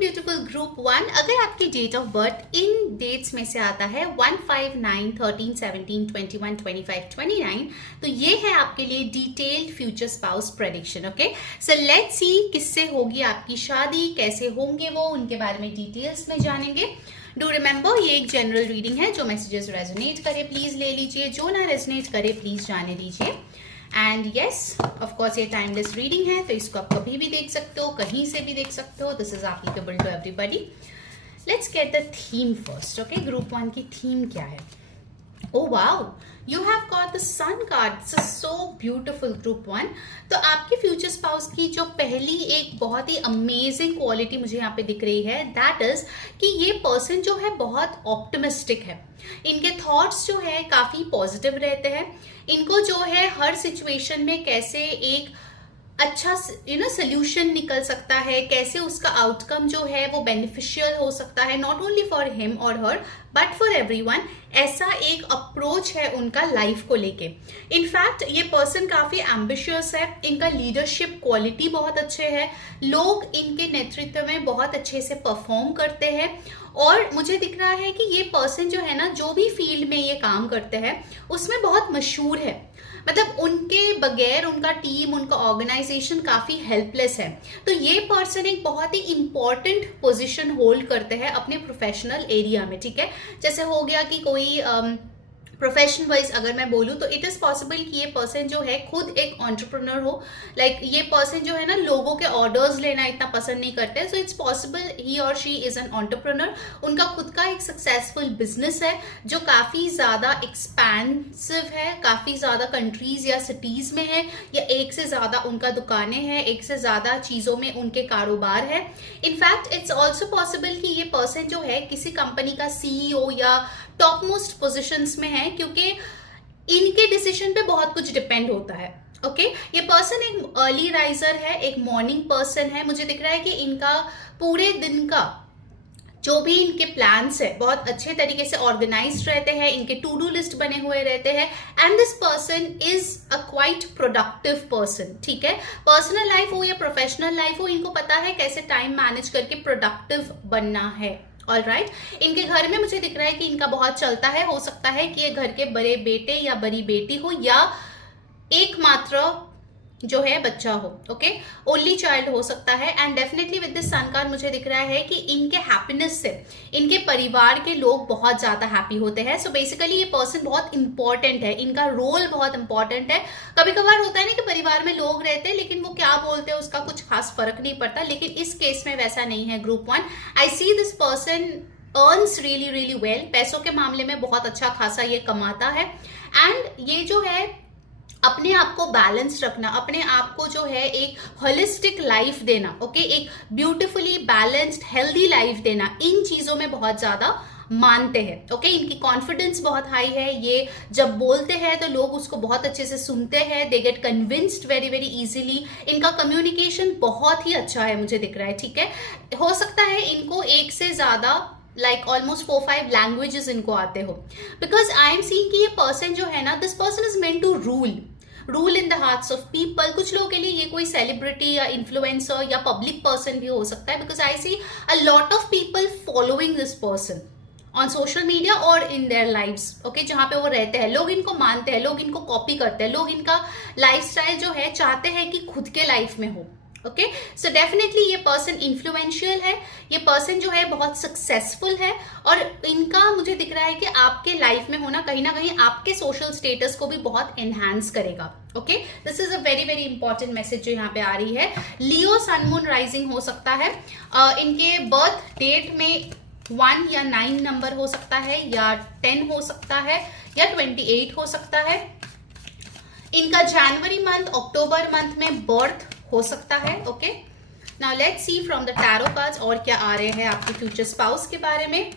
Beautiful group one, अगर आपकी date of birth इन डेट्स में से आता है 1, 5, 9, 13, 17, 21, 25, 29, तो ये है आपके लिए detailed future spouse prediction. Okay, so let's see किससे होगी आपकी शादी, कैसे होंगे वो, उनके बारे में डिटेल्स में जानेंगे। डू रिमेंबर, ये एक जनरल रीडिंग है। जो मैसेजेस रेजोनेट करे प्लीज ले लीजिए, जो ना रेजोनेट करे प्लीज जाने दीजिए। एंड यस, ऑफ कोर्स ये टाइमलेस रीडिंग है, तो इसको आप कभी भी देख सकते हो, कहीं से भी देख सकते हो। This is applicable to everybody. Let's get the theme first. Okay, group one की थीम क्या है? Oh wow, you have got the sun card. This is so beautiful, group one. तो आपके फ्यूचर स्पाउस की जो पहली एक बहुत ही अमेजिंग क्वालिटी मुझे यहाँ पे दिख रही है, दैट इज कि ये पर्सन जो है बहुत ऑप्टिमिस्टिक है। इनके थॉट्स जो है काफी पॉजिटिव रहते हैं। इनको जो है हर सिचुएशन में कैसे एक अच्छा सोल्यूशन निकल सकता है, कैसे उसका आउटकम जो है वो बेनिफिशियल हो सकता है, नॉट ओनली फॉर हिम और हर बट फॉर एवरीवन। ऐसा एक अप्रोच है उनका लाइफ को लेके। इनफैक्ट ये पर्सन काफी एम्बिशियस है, इनका लीडरशिप क्वालिटी बहुत अच्छे है, लोग इनके नेतृत्व में बहुत अच्छे से परफॉर्म करते हैं। और मुझे दिख रहा है कि ये पर्सन जो है ना, जो भी फील्ड में ये काम करते हैं उसमें बहुत मशहूर है। मतलब उनके बगैर उनका टीम, उनका ऑर्गेनाइजेशन काफी हेल्पलेस है। तो ये पर्सन एक बहुत ही इंपॉर्टेंट पोजीशन होल्ड करते हैं अपने प्रोफेशनल एरिया में। ठीक है, जैसे हो गया कि कोई प्रोफेशन वाइज अगर मैं बोलूँ तो इट इज पॉसिबल कि ये पर्सन जो है खुद एक एंटरप्रेन्योर हो। लाइक ये पर्सन जो है ना, लोगों के ऑर्डर्स लेना इतना पसंद नहीं करते, सो इट्स पॉसिबल ही और शी इज एन एंटरप्रेन्योर। उनका खुद का एक सक्सेसफुल बिजनेस है जो काफी ज्यादा एक्सपेंसिव है, काफी ज्यादा कंट्रीज या सिटीज में है, या एक से ज्यादा उनका दुकानें हैं, एक से ज्यादा चीजों में उनके कारोबार है। इनफैक्ट इट्स ऑल्सो पॉसिबल कि ये पर्सन जो है किसी कंपनी का सीईओ या टॉप मोस्ट पोजिशंस में है, क्योंकि इनके डिसीजन पे बहुत कुछ डिपेंड होता है। ओके, ये पर्सन एक अर्ली राइजर है, एक मॉर्निंग पर्सन है। मुझे दिख रहा है कि इनका पूरे दिन का जो भी इनके प्लान्स है बहुत अच्छे तरीके से ऑर्गेनाइज्ड रहते हैं, इनके टू डू लिस्ट बने हुए रहते हैं। And this person is a quite productive person. ठीक है, पर्सनल लाइफ हो या प्रोफेशनल लाइफ हो, इनको पता है कैसे टाइम मैनेज करके प्रोडक्टिव बनना है। ऑल राइट, इनके घर में मुझे दिख रहा है कि इनका बहुत चलता है। हो सकता है कि ये घर के बड़े बेटे या बड़ी बेटी हो, या एकमात्र जो है बच्चा हो। ओके, ओनली चाइल्ड हो सकता है। And definitely with this sun card मुझे दिख रहा है कि इनके हैप्पीनेस से इनके परिवार के लोग बहुत ज्यादा हैप्पी होते हैं। सो बेसिकली ये पर्सन बहुत इंपॉर्टेंट है, इनका रोल बहुत इंपॉर्टेंट है। कभी कभार होता है ना कि परिवार में लोग रहते हैं लेकिन वो क्या बोलते हैं उसका कुछ खास फर्क नहीं पड़ता, लेकिन इस केस में वैसा नहीं है। Group one, I see this person earns really really well. पैसों के मामले में बहुत अच्छा खासा ये कमाता है। एंड ये जो है अपने आप को बैलेंस रखना, अपने आप को जो है एक होलिस्टिक लाइफ देना, ओके, एक ब्यूटिफुली बैलेंस्ड हेल्दी लाइफ देना, इन चीजों में बहुत ज्यादा मानते हैं। ओके, इनकी कॉन्फिडेंस बहुत हाई है। ये जब बोलते हैं तो लोग उसको बहुत अच्छे से सुनते हैं, they get convinced very very easily. इनका कम्युनिकेशन बहुत ही अच्छा है मुझे दिख रहा है। ठीक है, हो सकता है इनको एक से ज्यादा लाइक ऑलमोस्ट 4-5 लैंग्वेजेस इनको आते हो, बिकॉज आई एम सीइंग कि ये पर्सन जो है ना, this person is meant to rule in the hearts of people. कुछ लोगों के लिए ये कोई सेलिब्रिटी या इन्फ्लुएंसर या पब्लिक पर्सन भी हो सकता है, because I see a lot of people following this person on social media और इन देयर लाइव्स। ओके, जहां पे वो रहते हैं लोग इनको मानते हैं, लोग इनको कॉपी करते हैं, लोग इनका लाइफस्टाइल जो है चाहते हैं कि खुद के लाइफ में हो। ओके, सो डेफिनेटली ये पर्सन इन्फ्लुएंशियल है, ये पर्सन जो है बहुत सक्सेसफुल है, और इनका मुझे दिख रहा है कि आपके लाइफ में होना कहीं ना कहीं आपके सोशल स्टेटस को भी बहुत एनहांस करेगा। Okay, this is a very very important message जो यहाँ पे आ रही है। लियो सन मून राइजिंग हो सकता है। इनके बर्थ डेट में 1 या 9 नंबर हो सकता है, या 10 हो सकता है, या 28 हो सकता है। इनका जनवरी मंथ, अक्टूबर मंथ में बर्थ हो सकता है। Okay, now let's see from the tarot cards और क्या आ रहे हैं आपके फ्यूचर स्पाउस के बारे में।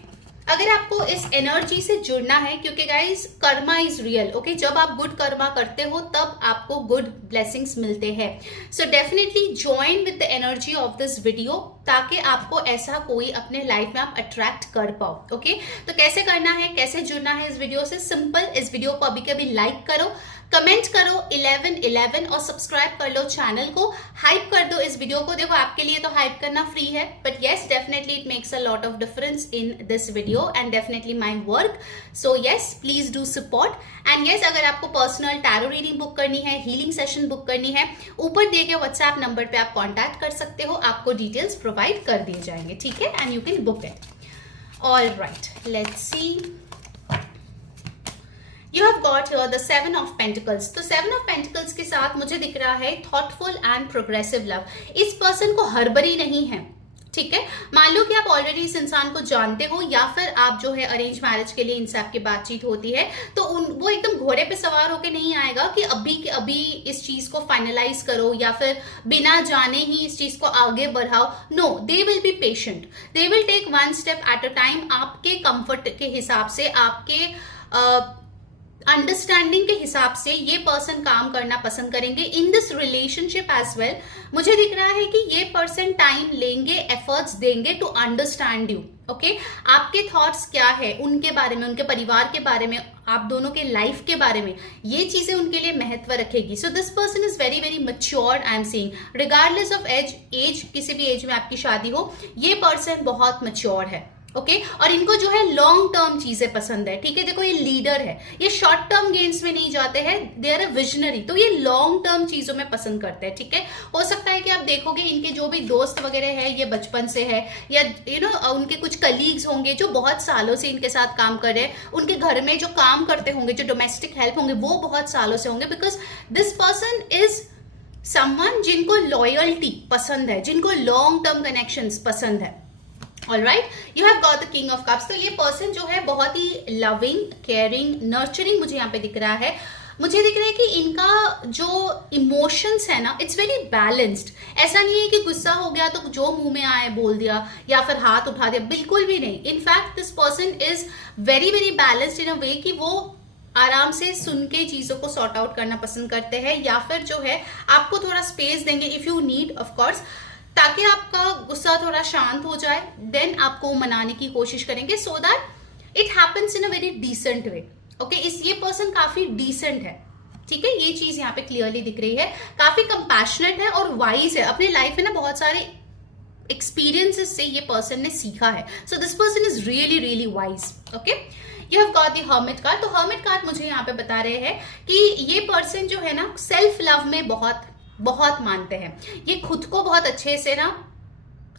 अगर आपको इस एनर्जी से जुड़ना है, क्योंकि guys Karma is real, okay, जब आप गुड कर्मा करते हो तब आपको गुड ब्लेसिंग्स मिलते हैं। So definitely join with the energy of this video, ताकि आपको ऐसा कोई अपने लाइफ में आप अट्रैक्ट कर पाओ। ओके, तो कैसे करना है, कैसे जुड़ना है इस वीडियो से? सिंपल, इस वीडियो को अभी के अभी लाइक करो, कमेंट करो 1111 और सब्सक्राइब कर लो चैनल को, हाइप कर दो इस वीडियो को। देखो आपके लिए तो हाइप करना फ्री है, but yes definitely it makes a lot of difference in this video and definitely my work. So yes please do support. And yes, अगर आपको पर्सनल टैरो रीडिंग बुक करनी है, हीलिंग सेशन बुक करनी है, ऊपर दिए गए व्हाट्सएप नंबर पे आप कॉन्टैक्ट कर सकते हो, आपको डिटेल्स प्रोवाइड कर दिए जाएंगे, ठीक है, and you can book it. All right, let's see. You have got here the Seven of Pentacles. तो Seven of Pentacles के साथ मुझे दिख रहा है thoughtful and progressive love. इस पर्सन को हड़बड़ी नहीं है, ठीक है। मान लो कि आप ऑलरेडी इस इंसान को जानते हो, या फिर आप जो है अरेंज मैरिज के लिए इनसे आपकी बातचीत होती है, तो वो एकदम घोड़े पे सवार होके नहीं आएगा कि अभी के अभी इस चीज को फाइनलाइज करो या फिर बिना जाने ही इस चीज को आगे बढ़ाओ। No, they will be patient, they will take one step at a time. आपके कंफर्ट के हिसाब से, आपके अंडरस्टैंडिंग के हिसाब से ये पर्सन काम करना पसंद करेंगे in this relationship as well. मुझे दिख रहा है कि ये पर्सन टाइम लेंगे, एफर्ट्स देंगे टू अंडरस्टैंड यू। ओके, आपके थॉट्स क्या है उनके बारे में, उनके परिवार के बारे में, आप दोनों के लाइफ के बारे में, ये चीजें उनके लिए महत्व रखेगी। So this person is very very mature, I am seeing, regardless of age, किसी भी एज में आपकी शादी हो, ये पर्सन बहुत मैच्योर है। ओके, और इनको जो है लॉन्ग टर्म चीजें पसंद है, ठीक है। देखो ये लीडर है, ये शॉर्ट टर्म गेम्स में नहीं जाते हैं, दे आर अ विजनरी, तो ये लॉन्ग टर्म चीजों में पसंद करते हैं, ठीक है। हो सकता है कि आप देखोगे इनके जो भी दोस्त वगैरह है ये बचपन से है, या उनके कुछ कलीग्स होंगे जो बहुत सालों से इनके साथ काम कर रहे हैं, उनके घर में जो काम करते होंगे, जो डोमेस्टिक हेल्प होंगे, वो बहुत सालों से होंगे, because this person is someone जिनको लॉयल्टी पसंद है, जिनको लॉन्ग टर्म कनेक्शंस पसंद है। All right, you have got the King of Cups. तो ये पर्सन जो है बहुत ही लविंग, केयरिंग, नर्चरिंग मुझे यहाँ पे दिख रहा है। मुझे दिख रहा है कि इनका जो इमोशंस है ना, इट्स वेरी बैलेंस्ड। ऐसा नहीं है कि गुस्सा हो गया तो जो मुंह में आए बोल दिया या फिर हाथ उठा दिया, बिल्कुल भी नहीं। In fact this person is very very balanced in a way कि वो आराम से सुन के चीजों को सॉर्ट आउट करना पसंद करते हैं, या फिर जो है आपको थोड़ा स्पेस देंगे if you need, of course, ताकि आपका गुस्सा थोड़ा शांत हो जाए, देन आपको मनाने की कोशिश करेंगे, so that it happens in a very decent way. Okay, ये पर्सन काफी डिसेंट है, ठीक है, ये चीज यहाँ पे क्लियरली दिख रही है। काफी कंपैशनेट है और वाइज है, अपने लाइफ में ना बहुत सारे एक्सपीरियंसेस से ये पर्सन ने सीखा है। सो this person is really really wise. Okay, you have got the hermit card. तो हर्मिट कार्ड मुझे यहाँ पे बता रहे हैं कि ये पर्सन जो है ना सेल्फ लव में बहुत बहुत मानते हैं, ये खुद को बहुत अच्छे से ना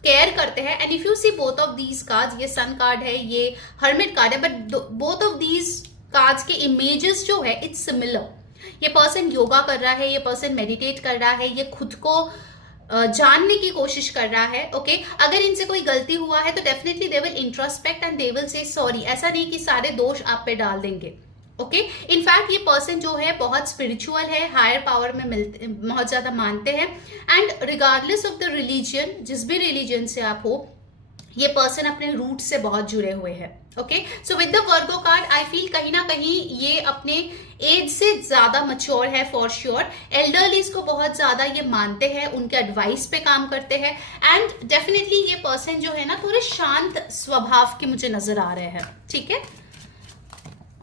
केयर करते हैं। And if you see both of these cards, ये सन कार्ड है, ये हर्मिट कार्ड है, but both of these cards के इमेजेस जो है इट्स सिमिलर। ये पर्सन योगा कर रहा है, ये पर्सन मेडिटेट कर रहा है, ये खुद को जानने की कोशिश कर रहा है। ओके, अगर इनसे कोई गलती हुआ है तो definitely they will introspect and they will say sorry. ऐसा नहीं कि सारे दोष आप पे डाल देंगे। ओके, इनफैक्ट ये पर्सन जो है बहुत स्पिरिचुअल है, हायर पावर में मिलते, बहुत ज्यादा मानते हैं, and regardless of the religion, जिस भी रिलीजन से आप हो, ये पर्सन अपने रूट से बहुत जुड़े हुए हैं। Okay, so with the Virgo card I feel कहीं ना कहीं ये अपने एज से ज्यादा मैच्योर है फॉर श्योर। एल्डरलीज को बहुत ज्यादा ये मानते हैं, उनके एडवाइस पे काम करते हैं, एंड डेफिनेटली ये पर्सन जो है ना थोड़े शांत स्वभाव के मुझे नजर आ रहे हैं, ठीक है।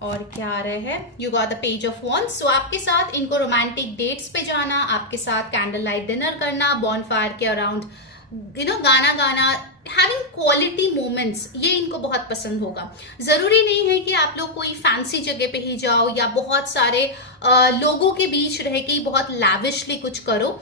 और क्या आ रहे हैं, you got the page of wands. So आपके साथ इनको रोमांटिक डेट्स पे जाना, आपके साथ कैंडल लाइट डिनर करना, बॉनफायर के अराउंड गाना गाना, हैविंग क्वालिटी मोमेंट्स, ये इनको बहुत पसंद होगा। जरूरी नहीं है कि आप लोग कोई फैंसी जगह पे ही जाओ या बहुत सारे लोगों के बीच रह के बहुत लैविशली कुछ करो।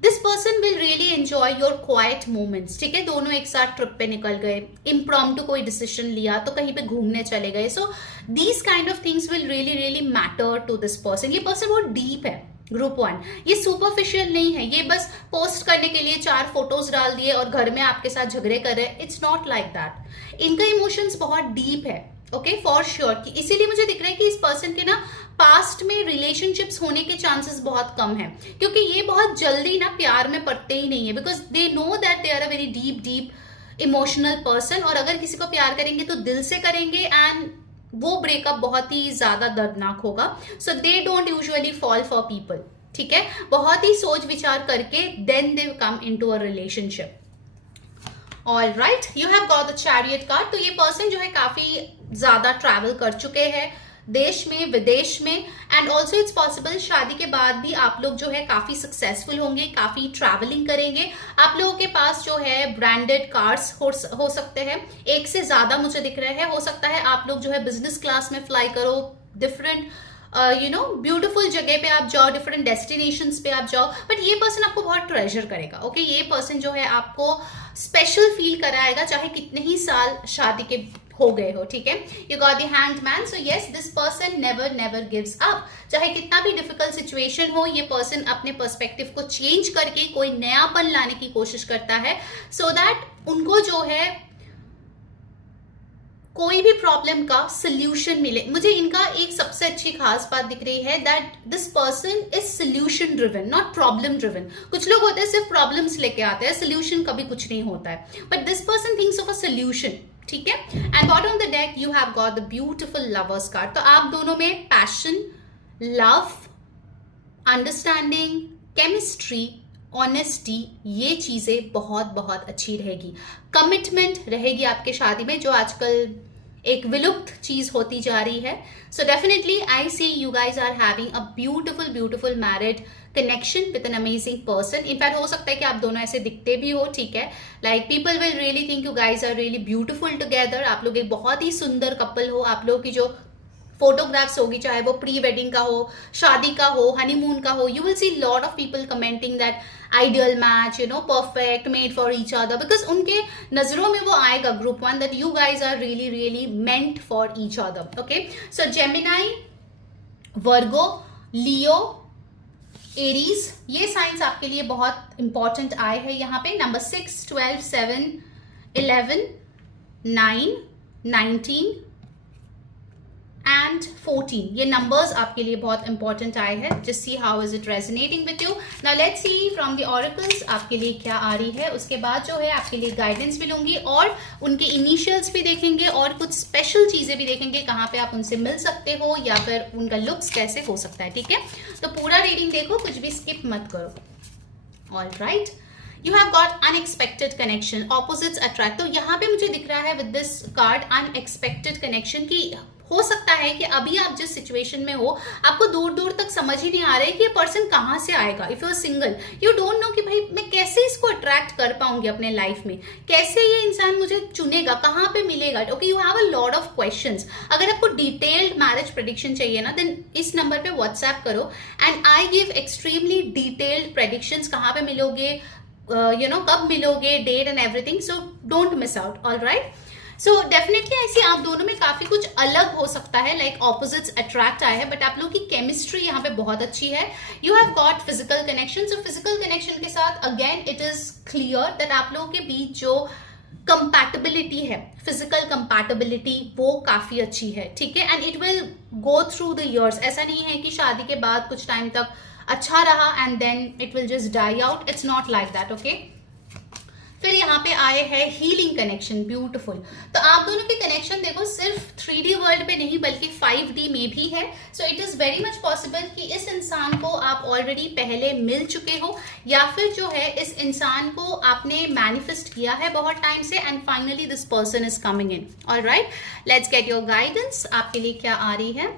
This person will really enjoy your quite moments, ठीक है। दोनों एक साथ ट्रिप पे निकल गए, इम्प्रॉम्प्टू कोई डिसीजन लिया तो कहीं पे घूमने चले गए। So these kind of things will really really matter to this person. ये पर्सन बहुत डीप है, ग्रुप 1, ये सुपरफिशियल नहीं है, ये बस पोस्ट करने के लिए 4 फोटोज डाल दिए और घर में आपके साथ झगड़े कर रहे हैं। It's not like that. इनका इमोशंस बहुत डीप है, ओके, फॉर श्योर। इसीलिए मुझे दिख रहा है कि इस पर्सन के ना पास्ट में रिलेशनशिप्स होने के चांसेस बहुत कम है, क्योंकि ये बहुत जल्दी ना प्यार में पड़ते ही नहीं है, because they know that they are a very deep emotional person, और अगर किसी को प्यार करेंगे तो दिल से करेंगे, एंड वो ब्रेकअप बहुत ही ज्यादा दर्दनाक होगा. So they don't usually fall for people. ठीक है, बहुत ही सोच विचार करके then they come into a relationship. All right, you have got the chariot card. तो ये पर्सन जो है काफी ज्यादा ट्रैवल कर चुके हैं देश में विदेश में, एंड ऑल्सो इट्स पॉसिबल शादी के बाद भी आप लोग जो है काफी सक्सेसफुल होंगे, काफी ट्रैवलिंग करेंगे. आप लोगों के पास जो है ब्रांडेड कार्स हो सकते हैं, एक से ज्यादा मुझे दिख रहे हैं. हो सकता है आप लोग जो है बिजनेस क्लास में फ्लाई करो, डिफरेंट ब्यूटीफुल जगह पे आप जाओ, डिफरेंट डेस्टिनेशंस पे आप जाओ, बट ये पर्सन आपको बहुत ट्रेजर करेगा. ओके, ये पर्सन जो है आपको स्पेशल फील कराएगा चाहे कितने ही साल शादी के हो गए हो. ठीक है, you got the hanged man. So yes, this person never gives up. चाहे कितना भी डिफिकल्ट सिचुएशन हो, ये पर्सन अपने पर्सपेक्टिव को चेंज करके कोई नयापन लाने की कोशिश करता है, सो दैट उनको जो है कोई भी प्रॉब्लम का सोल्यूशन मिले. मुझे इनका एक सबसे अच्छी खास बात दिख रही है, that this person is solution driven, not problem driven. कुछ लोग होते हैं सिर्फ प्रॉब्लम्स लेके आते हैं, सोल्यूशन कभी कुछ नहीं होता है, but this person thinks of a solution. ठीक है, and bottom of the deck you have got the beautiful lovers card. तो आप दोनों में passion, love, understanding, chemistry, honesty, ये चीजें बहुत बहुत अच्छी रहेगी. कमिटमेंट रहेगी आपके शादी में, जो आजकल एक विलुप्त चीज होती जा रही है. So definitely I see you guys are having a beautiful married connection with an amazing person. In fact हो सकता है कि आप दोनों ऐसे दिखते भी हो. ठीक है, like people will really think you guys are really beautiful together. आप लोग एक बहुत ही सुंदर कपल हो. आप लोगों की जो फोटोग्राफ्स होगी, चाहे वो प्री वेडिंग का हो, शादी का हो, हनीमून का हो, you will see lot of people commenting that ideal match, perfect, made for each other, because उनके नजरों में वो आएगा group one that you guys are really meant for each other. Okay, so Gemini, Virgo, Leo, Aries, ये साइंस आपके लिए बहुत इंपॉर्टेंट आए हैं यहाँ पे. नंबर 6, 12, 7, 11, 9, 19 एंड 14, ये नंबर्स आपके लिए बहुत इंपॉर्टेंट आए हैं. Just see how is it resonating with you. Now let's see from the oracles आपके लिए क्या आ रही है. उसके बाद जो है आपके लिए गाइडेंस भी लूंगी, और उनके इनिशियल्स भी देखेंगे, और कुछ स्पेशल चीजें भी देखेंगे, कहाँ पे आप उनसे मिल सकते हो, या फिर उनका लुक्स कैसे हो सकता है. ठीक है, तो पूरा रीडिंग देखो, कुछ भी स्किप मत करो. All right, you have got unexpected connection, opposites attract. तो यहाँ पे मुझे दिख रहा है with this card unexpected connection, की हो सकता है कि अभी आप जिस सिचुएशन में हो, आपको दूर दूर तक समझ ही नहीं आ रहा है कि ये पर्सन कहाँ से आएगा. If you are single, you don't know कि भाई मैं कैसे इसको अट्रैक्ट कर पाऊंगी अपने लाइफ में, कैसे ये इंसान मुझे चुनेगा, कहाँ पे मिलेगा. Okay, you have a lot of questions. अगर आपको डिटेल्ड मैरिज प्रेडिक्शन चाहिए ना, देन इस नंबर पे व्हाट्सएप करो, and I give extremely detailed predictions. कहाँ पे मिलोगे, कब मिलोगे, date and everything. So don't miss out. All right, so definitely ऐसे आप दोनों में काफी कुछ अलग हो सकता है, लाइक ऑपोजिट्स अट्रैक्ट आए हैं, बट आप लोग की केमिस्ट्री यहाँ पे बहुत अच्छी है. You have got physical connection. So physical connection के साथ again it is clear that आप लोगों के बीच जो कंपैटिबिलिटी है, फिजिकल कंपैटिबिलिटी, वो काफी अच्छी है. ठीक है, and it will go through the years. ऐसा नहीं है कि शादी के बाद कुछ टाइम तक अच्छा रहा and then it will just die out. It's not like that. Okay, फिर यहाँ पे आए हैं हीलिंग कनेक्शन, ब्यूटीफुल. तो आप दोनों के कनेक्शन देखो, सिर्फ 3D वर्ल्ड पे नहीं बल्कि 5D में भी है. So it is very much possible कि इस इंसान को आप ऑलरेडी पहले मिल चुके हो, या फिर जो है इस इंसान को आपने मैनिफेस्ट किया है बहुत टाइम से, and finally this person is coming in. Alright, let's get your guidance. आपके लिए क्या आ रही है.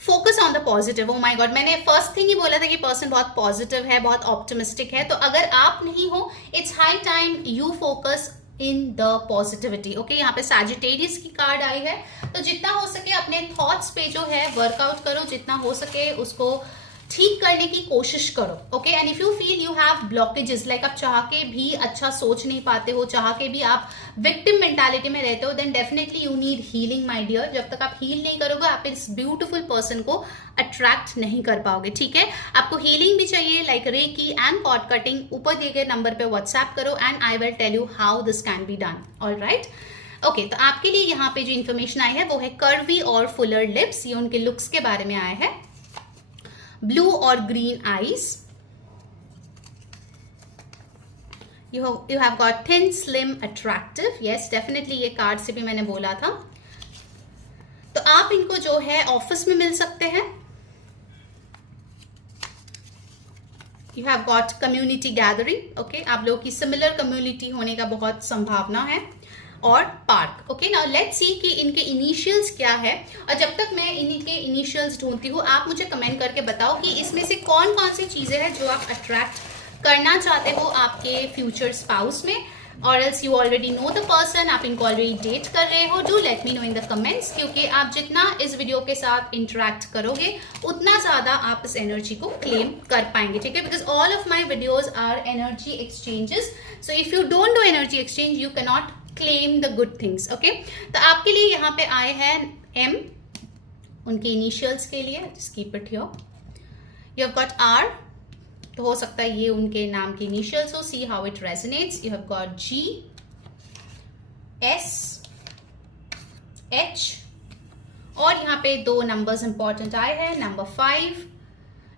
Focus on the positive. Oh my God, मैंने फर्स्ट थिंग ही बोला था कि पर्सन बहुत पॉजिटिव है, बहुत ऑप्टिमिस्टिक है. तो अगर आप नहीं हो, it's high time you focus in the positivity. Okay, यहाँ पे सैजिटेरियस की कार्ड आई है. तो जितना हो सके अपने थॉट्स पे जो है वर्कआउट करो, जितना हो सके उसको ठीक करने की कोशिश करो. Okay, and if you feel you have blockages, like आप चाह के भी अच्छा सोच नहीं पाते हो, चाह के भी आप विक्टिम मेंटालिटी में रहते हो, then definitely you need healing my dear. जब तक आप हील नहीं करोगे, आप इस ब्यूटीफुल पर्सन को अट्रैक्ट नहीं कर पाओगे. ठीक है, आपको हीलिंग भी चाहिए, like reiki and cord cutting. ऊपर दिए गए नंबर पे व्हाट्सएप करो, and I will tell you how this can be done. All right, okay, तो आपके लिए यहाँ पे जो इन्फॉर्मेशन आई है वो है कर्वी और फुलर लिप्स. ये उनके लुक्स के बारे में आया है. ब्लू और green eyes, You have got thin, slim, attractive. Yes, definitely ये कार्ड से भी मैंने बोला था. तो आप इनको जो है ऑफिस में मिल सकते हैं. You have got community gathering. Okay, आप लोगों की सिमिलर कम्युनिटी होने का बहुत संभावना है. और पार्क. ओके, नाउ लेट्स सी कि इनके इनिशियल्स क्या है. और जब तक मैं इनके इनिशियल्स ढूंढती हूँ, आप मुझे कमेंट करके बताओ कि इसमें से कौन कौन सी चीजें हैं जो आप अट्रैक्ट करना चाहते हो आपके फ्यूचर स्पाउस में. और else you already know the person, आप इनको ऑलरेडी डेट कर रहे हो. Do let me know in the comments, क्योंकि आप जितना इस वीडियो के साथ इंटरेक्ट करोगे उतना ज्यादा आप इस एनर्जी को क्लेम कर पाएंगे. ठीक है, because all of my videos are energy exchanges. So if you don't do energy exchange you can not claim the good things. Okay, तो आपके लिए यहाँ पे आए हैं एम, उनके इनिशियल्स के लिए. Just keep it here. You have got R, तो हो सकता है ये उनके नाम के इनिशियल्स हो. See how it resonates. You have got ji, S, H, और यहाँ पे दो नंबर्स इंपॉर्टेंट आए हैं, नंबर 5,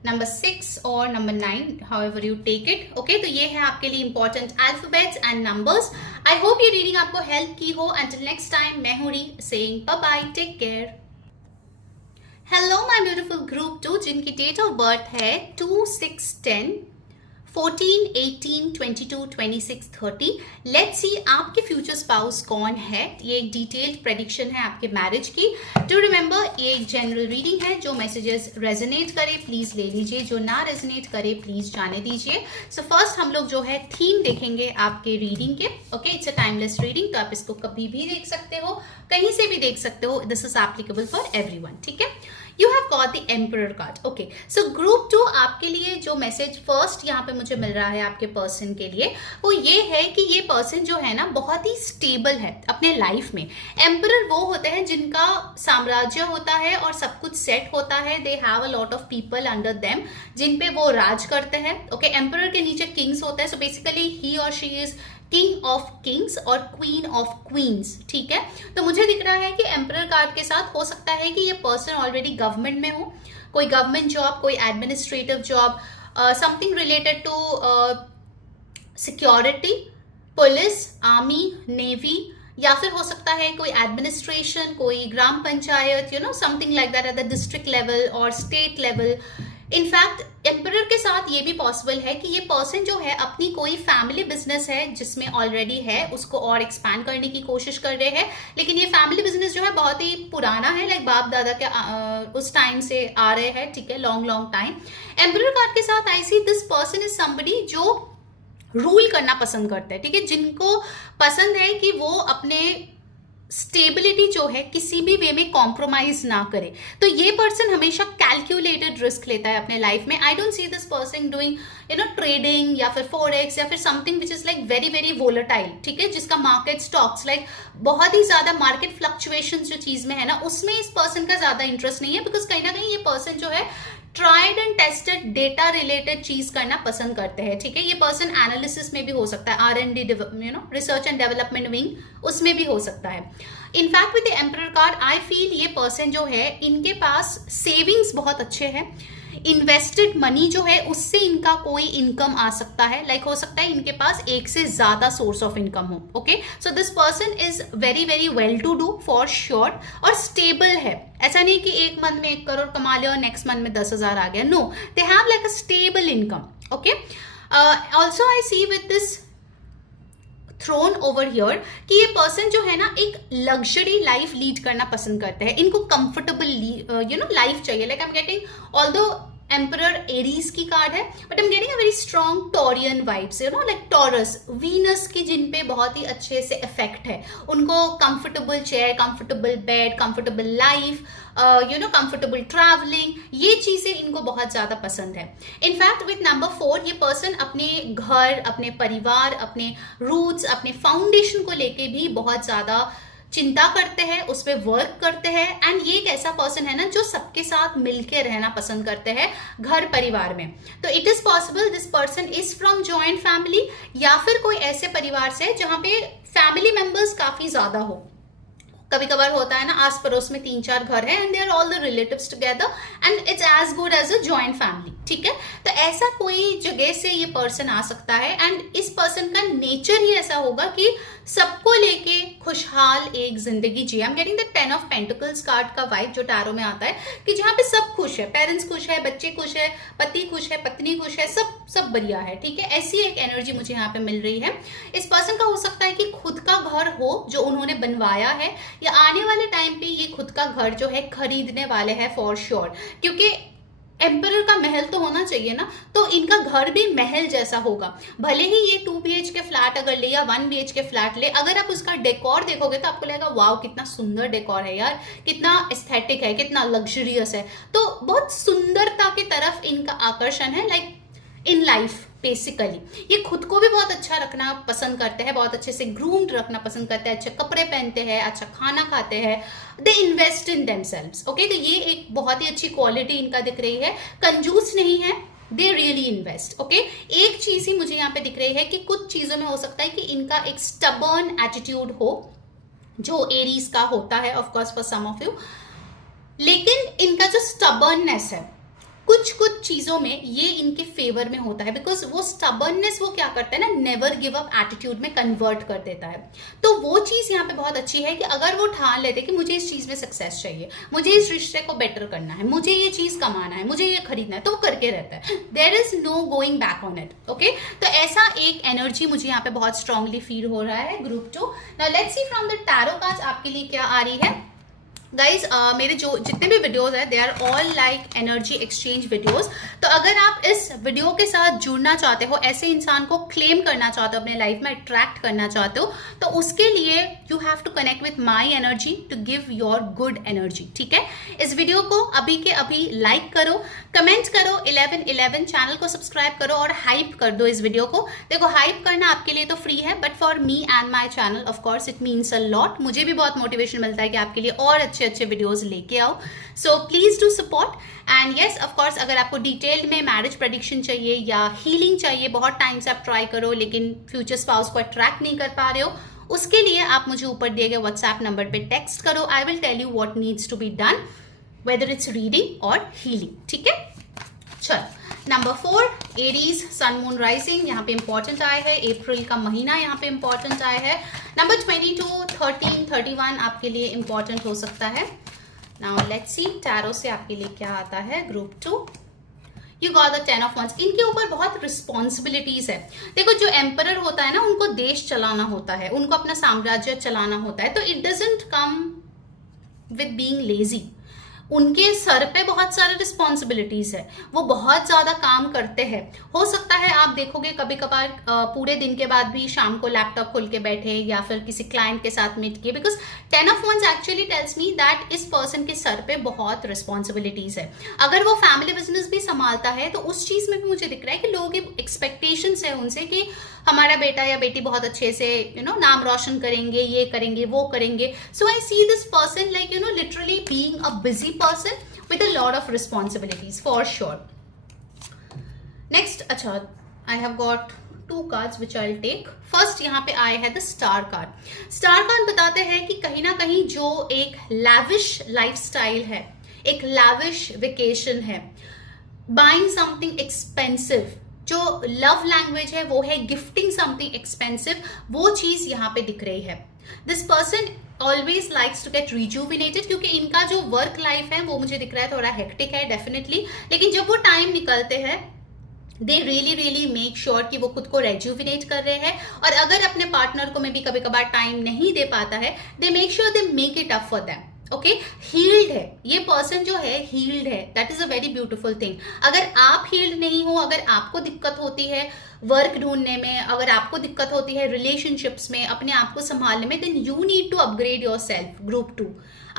नंबर 6 और number 9, however you take it. Okay, तो ये है आपके लिए important alphabets and numbers. I hope ये रीडिंग आपको हेल्प की हो. Until next time, मैं हूँ री saying bye bye, take care. Hello my beautiful group 2 जिनकी डेट ऑफ बर्थ है 2, 6, 10, 14, 18, 22, 26, 30. लेट्स सी आपके फ्यूचर स्पाउस कौन है. ये एक डिटेल्ड प्रेडिक्शन है आपके मैरिज की. टू रिमेंबर, ये एक जनरल रीडिंग है. जो मैसेजेस रेजोनेट करे प्लीज ले लीजिए, जो ना रेजोनेट करे प्लीज जाने दीजिए. सो फर्स्ट हम लोग जो है थीम देखेंगे आपके रीडिंग के. Okay, it's a timeless reading, तो आप इसको कभी भी देख सकते हो, कहीं से भी देख सकते हो. This is applicable for everyone. ठीक है, you have got the emperor card. Okay, so group 2 आपके लिए जो मैसेज फर्स्ट यहाँ पे मुझे मिल रहा है आपके पर्सन के लिए, वो ये है कि ये पर्सन जो है ना बहुत ही स्टेबल है अपने लाइफ में. एम्परर वो होते हैं जिनका साम्राज्य होता है और सब कुछ सेट होता है. They have a lot of people under them जिन पे वो राज करते हैं. ओके, एम्परर के नीचे किंग्स होते हैं. सो बेसिकली ही और she is king of Kings और क्वीन ऑफ क्वींस. ठीक है, तो मुझे दिख रहा है कि एम्परर कार्ड के साथ हो सकता है कि ये पर्सन ऑलरेडी गवर्नमेंट में हो, कोई गवर्नमेंट जॉब, कोई administrative job, something related to security, police, army, navy, या फिर हो सकता है कोई एडमिनिस्ट्रेशन, कोई ग्राम panchayat, you know something like that at the district level और स्टेट लेवल. इनफैक्ट एम्परर के साथ ये भी पॉसिबल है कि ये पर्सन जो है अपनी कोई फैमिली बिजनेस है जिसमें ऑलरेडी है उसको और एक्सपैंड करने की कोशिश कर रहे हैं. लेकिन ये फैमिली बिजनेस जो है बहुत ही पुराना है, लाइक बाप दादा के उस टाइम से आ रहे हैं. ठीक है, long long time. Emperor card के साथ I see this person is somebody जो रूल करना पसंद करते हैं. ठीक है, जिनको पसंद है कि वो अपने स्टेबिलिटी जो है किसी भी वे में कॉम्प्रोमाइज ना करे. तो ये पर्सन हमेशा कैलकुलेटेड रिस्क लेता है अपने लाइफ में. I don't see this person doing you know trading या फिर फॉरेक्स या फिर something which is like very very volatile. ठीक है, जिसका मार्केट स्टॉक्स लाइक बहुत ही ज्यादा मार्केट फ्लक्चुएशन जो चीज में है ना, उसमें इस पर्सन का ज्यादा इंटरेस्ट नहीं है. बिकॉज कहीं ना कहीं ये पर्सन जो है tried and tested data related चीज करना पसंद करते हैं. ठीक है, ये पर्सन एनालिसिस में भी हो सकता है, R&D you know research and development wing, उसमें भी हो सकता है. In fact with the emperor card I feel ये पर्सन जो है इनके पास सेविंग्स बहुत अच्छे हैं. इन्वेस्टेड मनी जो है उससे इनका कोई इनकम आ सकता है. लाइक हो सकता है इनके पास एक से ज्यादा सोर्स ऑफ इनकम हो. Okay, so this person is very very well to do for sure और स्टेबल है. ऐसा नहीं कि एक मंथ में 1 करोड़ कमा लिया और नेक्स्ट मंथ में 10,000 आ गया. No, they have like a stable income. Okay, also I see with this throne over here कि ये पर्सन जो है ना एक लग्जरी लाइफ लीड करना पसंद करते हैं. इनको कंफर्टेबल यू नो लाइफ चाहिए. Like I am getting although emperor Aries की कार्ड है, but I am getting a very strong Taurean vibes, you know like taurus, Venus की जिन पे बहुत ही अच्छे से इफेक्ट है. उनको comfortable chair, comfortable bed, comfortable life, you know comfortable travelling, ये चीजें इनको बहुत ज्यादा पसंद है. इनफैक्ट विथ नंबर 4 ये पर्सन अपने घर, अपने परिवार, अपने रूट्स, अपने फाउंडेशन को लेके भी बहुत ज्यादा चिंता करते हैं, उस पर वर्क करते हैं. एंड ये एक ऐसा पर्सन है ना जो सबके साथ मिलके रहना पसंद करते हैं घर परिवार में. तो it is possible this person is from joint family, या फिर कोई ऐसे परिवार से जहां पे फैमिली मेंबर्स काफी ज्यादा हो. कभी कभार होता है ना आस पड़ोस में 3-4 घर है and they are all the relatives together and it's as good as a joint family. ठीक है। तो ऐसा कोई जगह से ये पर्सन आ सकता है एंड इस पर्सन का नेचर ही ऐसा होगा कि सबको लेके खुशहाल एक जिंदगी जिए। I am getting the 10 of pentacles card का वाइब जो टैरो में आता है कि जहां पे सब खुश है, पेरेंट्स खुश है, बच्चे खुश है, पति खुश है, पत्नी खुश है, सब बढ़िया है, ठीक है। ऐसी एक एनर्जी मुझे यहाँ पे मिल रही है। इस पर्सन का हो सकता है कि खुद का घर हो जो उन्होंने बनवाया है, या आने वाले टाइम पे ये खुद का घर जो है खरीदने वाले हैं फॉर श्योर, क्योंकि एम्परर का महल तो होना चाहिए ना, तो इनका घर भी महल जैसा होगा। भले ही ये 2 BHK फ्लैट अगर ले या 1 BHK फ्लैट ले, अगर आप उसका डेकोर देखोगे तो आपको लगेगा वाव कितना सुंदर डेकोर है यार, कितना एस्थेटिक है, कितना लग्जरियस है। तो बहुत सुंदरता की तरफ इनका आकर्षण है, लाइक इन लाइफ बेसिकली। ये खुद को भी बहुत अच्छा रखना पसंद करते हैं, बहुत अच्छे से ग्रूम्ड रखना पसंद करते हैं, अच्छे कपड़े पहनते हैं, अच्छा खाना खाते हैं, they invest in themselves. Okay, तो ये एक बहुत ही अच्छी क्वालिटी इनका दिख रही है। कंजूस नहीं है, दे रियली इन्वेस्ट। ओके, एक चीज ही मुझे यहाँ पे दिख रही है कि कुछ चीजों में हो सकता है कि इनका एक स्टबर्न एटीट्यूड हो जो एरीज का होता है, of course for some of you. लेकिन इनका जो स्टबर्ननेस है कुछ चीजों में ये इनके फेवर में होता है, बिकॉज वो स्टबर्ननेस वो क्या करता है ना, नेवर गिव अप एटीट्यूड में कन्वर्ट कर देता है। तो वो चीज यहाँ पे बहुत अच्छी है कि अगर वो ठान लेते कि मुझे इस चीज में सक्सेस चाहिए, मुझे इस रिश्ते को बेटर करना है, मुझे ये चीज कमाना है, मुझे ये खरीदना है, तो वो करके रहता है। There is no going back on it. Okay, तो ऐसा एक एनर्जी मुझे यहाँ पे बहुत स्ट्रांगली फील हो रहा है group 2। Now let's see from the tarot cards आपके लिए क्या आ रही है। गाइज मेरे जो जितने भी वीडियोस हैं they are all like energy exchange videos. तो अगर आप इस वीडियो के साथ जुड़ना चाहते हो, ऐसे इंसान को क्लेम करना चाहते हो, अपने लाइफ में अट्रैक्ट करना चाहते हो, तो उसके लिए you have to connect with my energy to give your good energy. ठीक है, इस वीडियो को अभी के अभी लाइक करो, कमेंट करो 1111, चैनल को सब्सक्राइब करो और हाइप कर दो इस वीडियो को। देखो हाइप करना आपके लिए तो फ्री है, but for me and my channel of course it means a lot. मुझे भी बहुत मोटिवेशन मिलता है कि आपके लिए और अच्छे वीडियोस लेके आओ। सो please do support and yes of course अगर आपको डिटेल में मैरिज प्रेडिक्शन चाहिए या हीलिंग चाहिए, बहुत टाइम से आप ट्राई करो लेकिन फ्यूचर स्पाउस को अट्रैक्ट नहीं कर पा रहे हो, उसके लिए आप मुझे ऊपर दिए गए व्हाट्सएप नंबर पे टेक्स्ट करो। I will tell you what needs to be done, whether it's reading और हीलिंग। ठीक है, चलो number 4 Aries sun moon rising यहाँ पे इंपॉर्टेंट आया है, अप्रैल का महीना यहाँ पे इंपॉर्टेंट आया है। नंबर 22, 13, 31 आपके लिए इंपॉर्टेंट हो सकता है। नाउ लेट्स सी टैरो से आपके लिए क्या आता है group 2। You got the 10 of wands। इनके ऊपर बहुत रिस्पॉन्सिबिलिटीज है। देखो जो एम्परर होता है ना, उनको देश चलाना होता है, उनको अपना साम्राज्य चलाना होता है, तो it doesn't come with being lazy. उनके सर पे बहुत सारे रिस्पॉन्सिबिलिटीज है, वो बहुत ज्यादा काम करते हैं। हो सकता है आप देखोगे कभी कभार पूरे दिन के बाद भी शाम को लैपटॉप खोल के बैठे या फिर किसी क्लाइंट के साथ मीट किए, because 10 of wands actually tells me that इस पर्सन के सर पे बहुत रिस्पॉन्सिबिलिटीज है। अगर वो फैमिली बिजनेस भी संभालता है तो उस चीज में भी मुझे दिख रहा है कि लोगों की एक्सपेक्टेशंस है उनसे कि हमारा बेटा या बेटी बहुत अच्छे से नाम रोशन करेंगे, ये करेंगे, वो करेंगे। So I see this person like literally being a busy person with a lot of responsibilities for sure. Next, अच्छा, I have got 2 cards which I'll take. First यहाँ पे आए है the star card. Star card बताते हैं कि कहीं ना कहीं जो एक lavish lifestyle है, एक lavish vacation है, buying something expensive, जो लव लैंग्वेज है वो है गिफ्टिंग समथिंग एक्सपेंसिव, वो चीज यहाँ पे दिख रही है। This person always likes to get rejuvenated, क्योंकि इनका जो वर्क लाइफ है वो मुझे दिख रहा है थोड़ा हेक्टिक है डेफिनेटली, लेकिन जब वो टाइम निकलते हैं दे रियली मेक श्योर कि वो खुद को रेजुविनेट कर रहे हैं। और अगर अपने पार्टनर को में भी कभी कभार टाइम नहीं दे पाता है, they make sure they make it up for them. Okay, healed है ये पर्सन, जो है हील्ड है, that is a very beautiful thing. अगर आप हील्ड नहीं हो, अगर आपको दिक्कत होती है वर्क ढूंढने में, अगर आपको दिक्कत होती है रिलेशनशिप्स में, अपने आप को संभालने में, then you need to upgrade yourself group 2।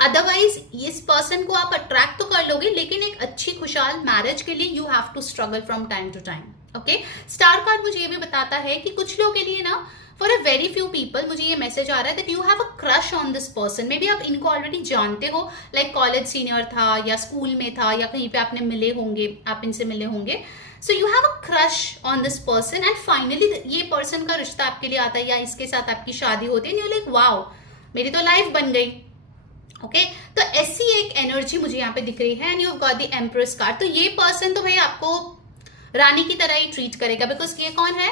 Otherwise इस पर्सन को आप अट्रैक्ट तो कर लोगे, लेकिन एक अच्छी खुशहाल मैरिज के लिए you have to struggle from time to time. Okay, star card मुझे ये भी बताता है कि कुछ लोगों के लिए ना, for a very few people मुझे ये मैसेज आ रहा है that you have a crush on this person. May be आप इनको ऑलरेडी जानते हो, लाइक कॉलेज सीनियर था या स्कूल में था या कहीं पे आपने मिले होंगे, आप इनसे मिले होंगे। So you have a crush on this person and finally ये पर्सन का रिश्ता आपके लिए आता है या इसके साथ आपकी शादी होती है, यू लाइक वाओ मेरी तो लाइफ बन गई। ओके, तो ऐसी एक एनर्जी मुझे यहाँ पे दिख रही है and you got the empress card. तो ये पर्सन तो भाई आपको रानी की तरह ही ट्रीट करेगा, बिकॉज ये कौन है,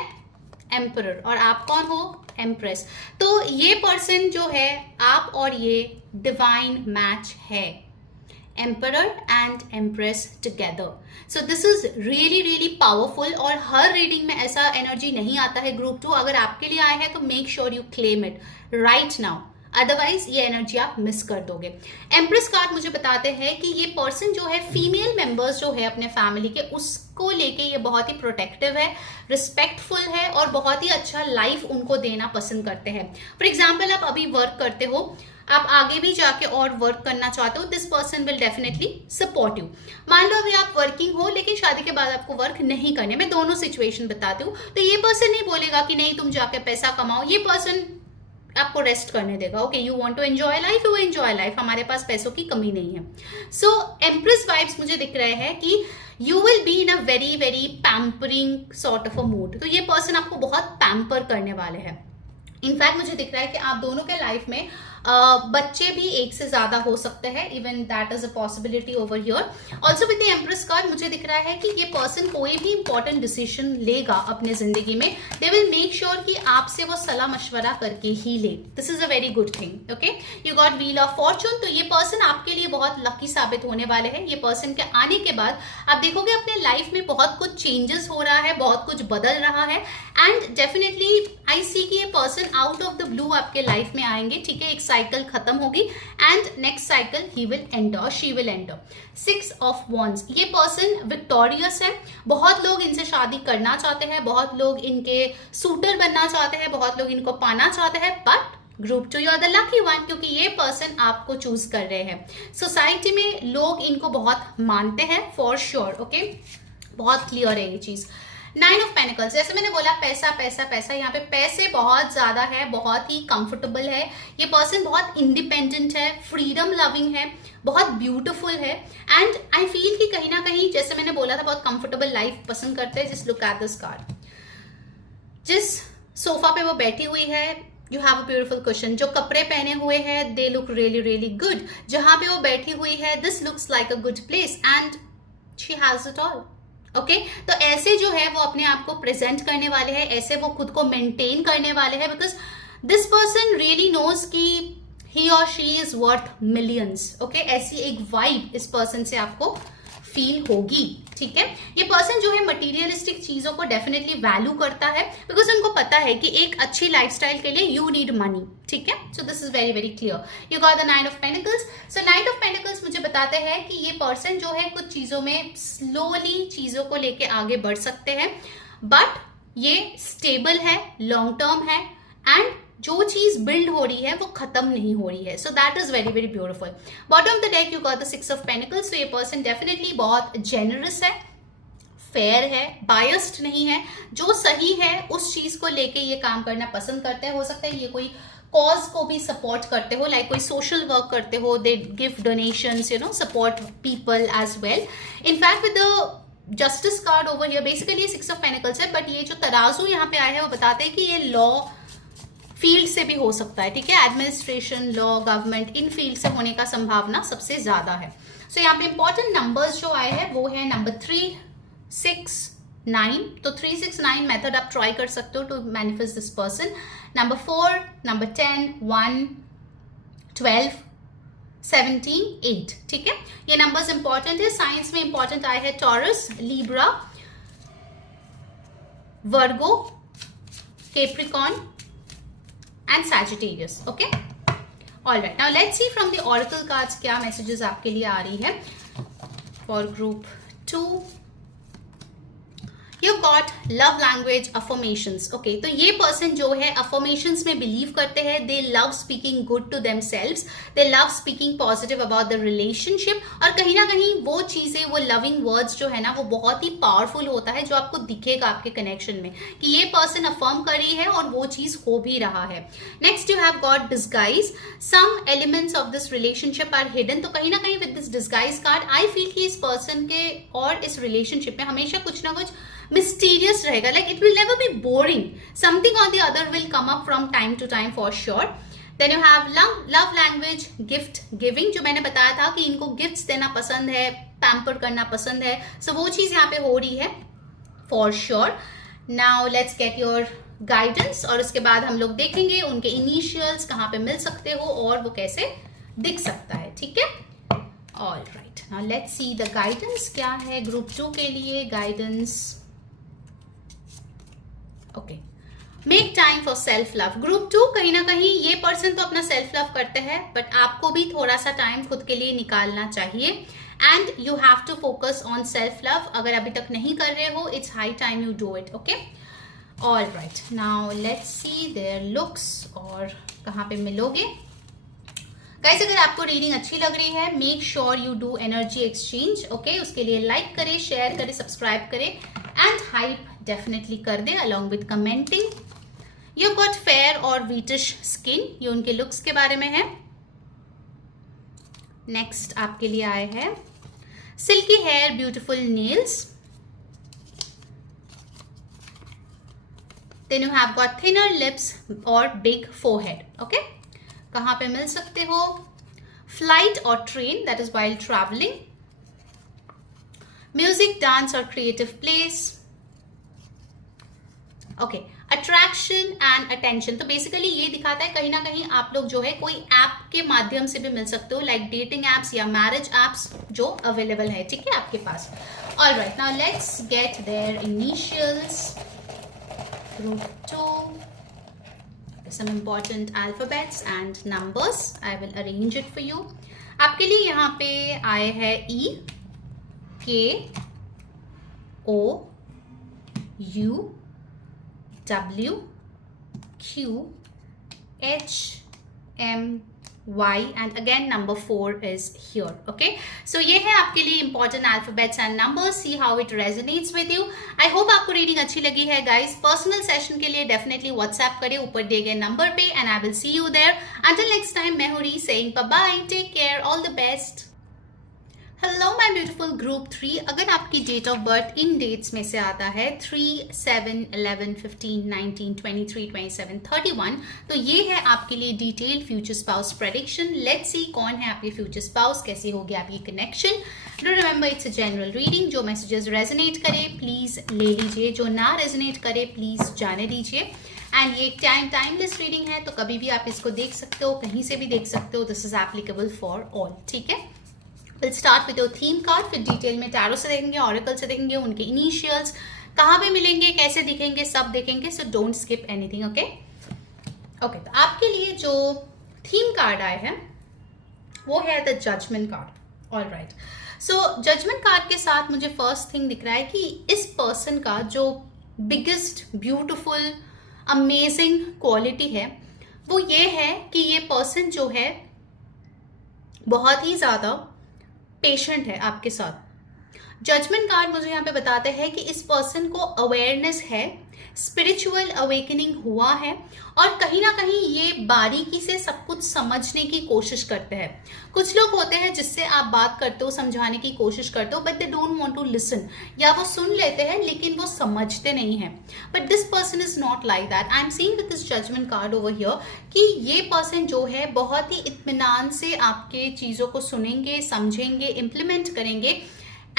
एम्परर, और आप कौन हो, एम्प्रेस। तो ये पर्सन जो है, आप और ये डिवाइन मैच है, emperor and empress together. So this is really really powerful, और हर रीडिंग में ऐसा एनर्जी नहीं आता है ग्रुप 2। अगर आपके लिए आया है तो make sure you claim it right now, otherwise ये एनर्जी आप मिस कर दोगे। एम्प्रेस कार्ड मुझे बताते हैं कि ये पर्सन जो है, फीमेल मेंबर्स जो है अपने फैमिली के, उसको लेके ये बहुत ही प्रोटेक्टिव है, रिस्पेक्टफुल है, और बहुत ही अच्छा लाइफ उनको देना पसंद करते हैं। फॉर एग्जाम्पल, आप अभी वर्क करते हो, आप आगे भी जाके और वर्क करना चाहते हो, this person will definitely support you. मान लो अभी आप वर्किंग हो, लेकिन शादी के बाद आपको वर्क नहीं करने, मैं दोनों सिचुएशन बताती हूँ, तो ये पर्सन नहीं बोलेगा कि नहीं तुम जाके पैसा कमाओ, ये पर्सन आपको रेस्ट करने देगा। Okay, you want to enjoy life, you enjoy life, हमारे पास पैसों की कमी नहीं है। सो एम्प्रेस वाइब्स मुझे दिख रहे हैं कि you will be in a very very pampering sort of a mood. तो ये पर्सन आपको बहुत पैम्पर करने वाले हैं। इनफैक्ट मुझे दिख रहा है कि आप दोनों के लाइफ में बच्चे भी एक से ज्यादा हो सकते हैं, even that is a possibility over here. Also with the empress card मुझे दिख रहा है कि ये पर्सन कोई भी इंपॉर्टेंट डिसीजन लेगा अपने जिंदगी में, दे विल मेक श्योर कि आपसे वो सलाह मशवरा करके ही ले। This is a very good thing. Okay, you got wheel of Fortune. तो ये पर्सन आपके लिए बहुत लकी साबित होने वाले हैं। ये पर्सन के आने के बाद आप देखोगे अपने लाइफ में बहुत कुछ चेंजेस हो रहा है, बहुत कुछ बदल रहा है, एंड डेफिनेटली आई सी कि ये person out of the blue आपके लाइफ में आएंगे। ठीक है, एक साइकिल खत्म होगी and next cycle he will enter, she will enter. 6 of wands, ये पर्सन विक्टोरियस है। बहुत लोग इनसे शादी करना चाहते हैं, बहुत लोग इनके सूटर बनना चाहते हैं, बहुत लोग इनको पाना चाहते हैं, but group 2 you are the lucky one, क्योंकि ये पर्सन आपको चूज कर रहे हैं। सोसाइटी में लोग इनको बहुत मानते हैं फॉर श्योर। ओके, बहुत क्लियर है ये चीज। 9 ऑफ पेनिकल्स, जैसे मैंने बोला पैसा पैसा पैसा, यहाँ पे पैसे बहुत ज्यादा है, बहुत ही कंफर्टेबल है। ये पर्सन बहुत इंडिपेंडेंट है, फ्रीडम लविंग है, बहुत ब्यूटीफुल है, एंड आई फील कि कहीं ना कहीं, जैसे मैंने बोला था, बहुत कंफर्टेबल लाइफ पसंद करते हैं। Just look at this card, जिस सोफा पे वो बैठी हुई है, you have a beautiful question. जो कपड़े पहने हुए हैं, they look really really good. जहां पे वो बैठी हुई है, this looks like a good place, and she has it all. Okay, तो ऐसे जो है वो अपने आप को प्रेजेंट करने वाले हैं, ऐसे वो खुद को मेंटेन करने वाले हैं, because this person really knows कि ही और she is worth millions. Okay, ऐसी एक वाइब इस पर्सन से आपको फील होगी। ठीक है, ये पर्सन जो है मटीरियलिस्टिक चीजों को डेफिनेटली वैल्यू करता है, बिकॉज उनको पता है कि एक अच्छी लाइफस्टाइल के लिए यू नीड मनी। ठीक है, so this is very very clear. You got the 9 of pentacles. So 9 of pentacles मुझे बताते हैं कि ये पर्सन जो है कुछ चीजों में स्लोली चीजों को लेके आगे बढ़ सकते हैं, बट ये स्टेबल है, लॉन्ग टर्म है, एंड जो चीज बिल्ड हो रही है वो खत्म नहीं हो रही है। So that is very very beautiful. Bottom of the deck you got the 6 of panicles. तो ये पर्सन डेफिनेटली बहुत जेनरस है, फेयर है, बायस्ड नहीं है, जो सही है उस चीज को लेके ये काम करना पसंद करते हैं। हो सकता है ये कोई कॉज को भी सपोर्ट करते हो, लाइक कोई सोशल वर्क करते हो, they give donations, you know, support people as well. In fact with the justice card over here, basically 6 of pentacles है, बट ये जो तराजू यहाँ पे आया है वो बताते हैं कि ये लॉ फील्ड से भी हो सकता है। ठीक है, एडमिनिस्ट्रेशन, लॉ, गवर्नमेंट, इन फील्ड से होने का संभावना सबसे ज्यादा है। सो यहाँ पे इंपॉर्टेंट नंबर्स जो आए हैं वो है नंबर 3, 6, 9। तो 3, 6, 9 मेथड आप ट्राई कर सकते हो to manifest this person. Number 4, number 10, 1, 12, 17, 8। ठीक है, ये नंबर्स इंपॉर्टेंट है। साइंस में इंपॉर्टेंट आए हैं Taurus, Libra, Virgo, Capricorn and Sagittarius. Okay, all right, now let's see from the oracle cards क्या messages आपके लिए आ रही है for group 2. You got love language affirmations. Okay, तो ये पर्सन जो है affirmations में बिलीव करते हैं, they love speaking good to themselves, they love speaking positive about the relationship, और कहीं ना कहीं वो चीजें, वो loving words जो है ना, वो बहुत ही powerful होता है, जो आपको दिखेगा आपके connection में कि ये पर्सन affirm कर रही है और वो चीज हो भी रहा है। Next you have got disguise. Some elements of this relationship are hidden. तो कहीं ना कहीं with this disguise card I feel कि इस पर्सन के और इस relationship में हमेशा कुछ ना कुछ mysterious रहेगा, like it will never be boring. Something or the other will come up from time to time for sure. Then you have love language, gift giving, जो मैंने बताया था कि इनको गिफ्ट्स देना पसंद है, पैम्पर करना पसंद है, so वो चीज यहाँ पे हो रही है। For sure. Now let's get your guidance, और उसके बाद हम लोग देखेंगे उनके इनिशियल्स कहाँ पे मिल सकते हो और वो कैसे दिख सकता है, ठीक है। All right, now let's see the guidance क्या है ग्रुप 2 के लिए। Guidance, okay, make time for self love. Group 2, कहीं ना कहीं ये पर्सन तो अपना सेल्फ लव करते हैं, बट आपको भी थोड़ा सा टाइम खुद के लिए निकालना चाहिए, and you have to focus on self love. अगर अभी तक नहीं कर रहे हो, it's high time you do it, okay. All right, now let's see their looks, और कहाँ पे मिलोगे। गाइस, अगर आपको रीडिंग अच्छी लग रही है, make sure you do energy exchange, okay. उसके लिए लाइक करें, शेयर करें, सब्सक्राइब करें, एंड हाइप डेफिनेटली कर दे along with commenting. You got fair और वीटिश स्किन, ये उनके लुक्स के बारे में है। नेक्स्ट आपके लिए आए हैं silky hair, beautiful nails, then you have got thinner lips और बिग फोरहेड, ओके। कहाँ पे मिल सकते हो, फ्लाइट और train, that is while travelling, music, dance और creative place, okay, attraction and attention. तो बेसिकली ये दिखाता है कहीं ना कहीं आप लोग जो है कोई ऐप के माध्यम से भी मिल सकते हो, लाइक डेटिंग एप्स या मैरिज एप्स जो अवेलेबल है, ठीक है, आपके पास। All right, now let's get their initials. Group 2, some important alphabets and numbers. I will arrange it for you. आपके लिए यहाँ पे आए हैं E, K, O, U, W, Q, H, M, Y, and again number 4 is here, okay. So ये है आपके लिए important alphabets and numbers. See how it resonates with you. I hope आपको रीडिंग अच्छी लगी है guys. पर्सनल सेशन के लिए डेफिनेटली व्हाट्सएप करें ऊपर दिए गए नंबर पे, and I will see you there. Until next time, मैं हूँ री saying bye bye, take care, all the best. Hello my beautiful group 3, अगर आपकी डेट ऑफ बर्थ इन डेट्स में से आता है 3, 7, 11, 15, 19, 23, 27, 31, तो ये है आपके लिए detail future spouse prediction. Let's see कौन है आपके फ्यूचर स्पाउस, कैसी होगी आपकी connection. Do remember it's a general reading, जो मैसेजेस रेजोनेट करे प्लीज ले लीजिए, जो ना रेजोनेट करे प्लीज जाने दीजिए। एंड ये टाइमलेस रीडिंग है, तो कभी भी आप इसको देख सकते हो, कहीं से भी देख सकते हो। This is applicable for all, ठीक है। We'll start with your theme card, फिर डिटेल में टैरो से देखेंगे, ऑरेकल से देखेंगे, उनके इनिशियल्स कहाँ पे मिलेंगे, कैसे दिखेंगे, सब देखेंगे। So don't skip anything, okay. Okay, तो आपके लिए जो थीम कार्ड आए हैं वो है the judgement card. All right, so judgment card के साथ मुझे फर्स्ट थिंग दिख रहा है कि इस पर्सन का जो बिगेस्ट ब्यूटिफुल अमेजिंग क्वालिटी है वो ये है कि ये पर्सन जो है बहुत ही ज़्यादा पेशेंट है आपके साथ। जजमेंट कार्ड मुझे यहाँ पे बताते हैं कि इस पर्सन को अवेयरनेस है, स्पिरिचुअल अवेकनिंग हुआ है, और कहीं ना कहीं ये बारीकी से सब कुछ समझने की कोशिश करते हैं। कुछ लोग होते हैं जिससे आप बात करते हो, समझाने की कोशिश करते हो, but they don't want to listen, या वो सुन लेते हैं लेकिन वो समझते नहीं हैं। But this person is not like that. I am seeing with this judgment card over here कि ये पर्सन जो है बहुत ही इत्मीनान से आपके चीज़ों को सुनेंगे, समझेंगे, इम्प्लीमेंट करेंगे।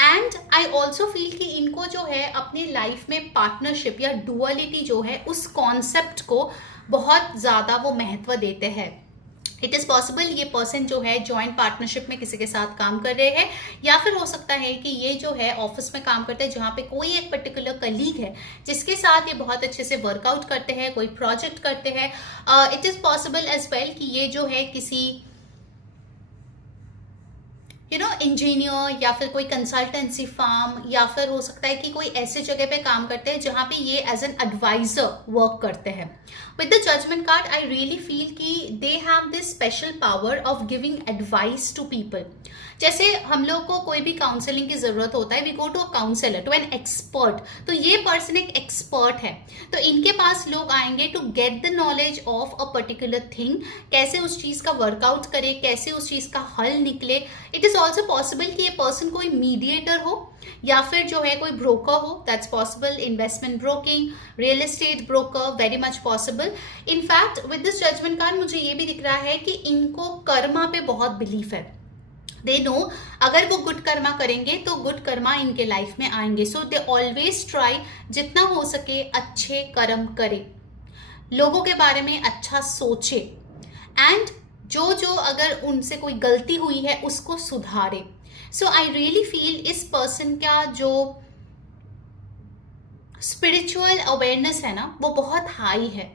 एंड आई ऑल्सो फील कि इनको जो है अपनी लाइफ में पार्टनरशिप या डुअलिटी जो है उस कॉन्सेप्ट को बहुत ज़्यादा वो महत्व देते हैं। इट इज़ पॉसिबल ये पर्सन जो है जॉइंट पार्टनरशिप में किसी के साथ काम कर रहे हैं, या फिर हो सकता है कि ये जो है ऑफिस में काम करते हैं जहाँ पे कोई एक पर्टिकुलर कलीग है जिसके साथ ये बहुत अच्छे से वर्कआउट करते हैं, कोई प्रोजेक्ट करते हैं। It is possible as well कि ये जो है किसी इंजीनियर या फिर कोई कंसल्टेंसी फार्म, या फिर हो सकता है कि कोई ऐसे जगह पे काम करते हैं जहाँ पे ये एज एन एडवाइजर वर्क करते हैं। With the judgement card I really feel कि they have this special power of giving advice to people. जैसे हम लोग को कोई भी काउंसलिंग की जरूरत होता है, we go to a counsellor, to an expert. तो ये पर्सन एक एक्सपर्ट है, तो इनके पास लोग आएंगे to get the knowledge of a particular thing, कैसे उस चीज का वर्कआउट करे, कैसे उस चीज का हल निकले। इट इज ऑल्सो पॉसिबल कि ये पर्सन कोई मीडिएटर हो या फिर जो है कोई ब्रोकर हो, that's possible. Investment broking, real estate broker, very much possible. In fact with this judgment card मुझे ये भी दिख रहा है कि इनको कर्मा पे बहुत बिलीफ है। दे नो अगर वो गुड कर्मा करेंगे तो गुड कर्मा इनके लाइफ में आएंगे. सो दे ऑलवेज ट्राई जितना हो सके अच्छे कर्म करे, लोगों के बारे में अच्छा सोचे, एंड जो जो अगर उनसे कोई गलती हुई है उसको सुधारे. सो आई रियली फील इस पर्सन का जो स्पिरिचुअल अवेयरनेस है ना वो बहुत हाई है,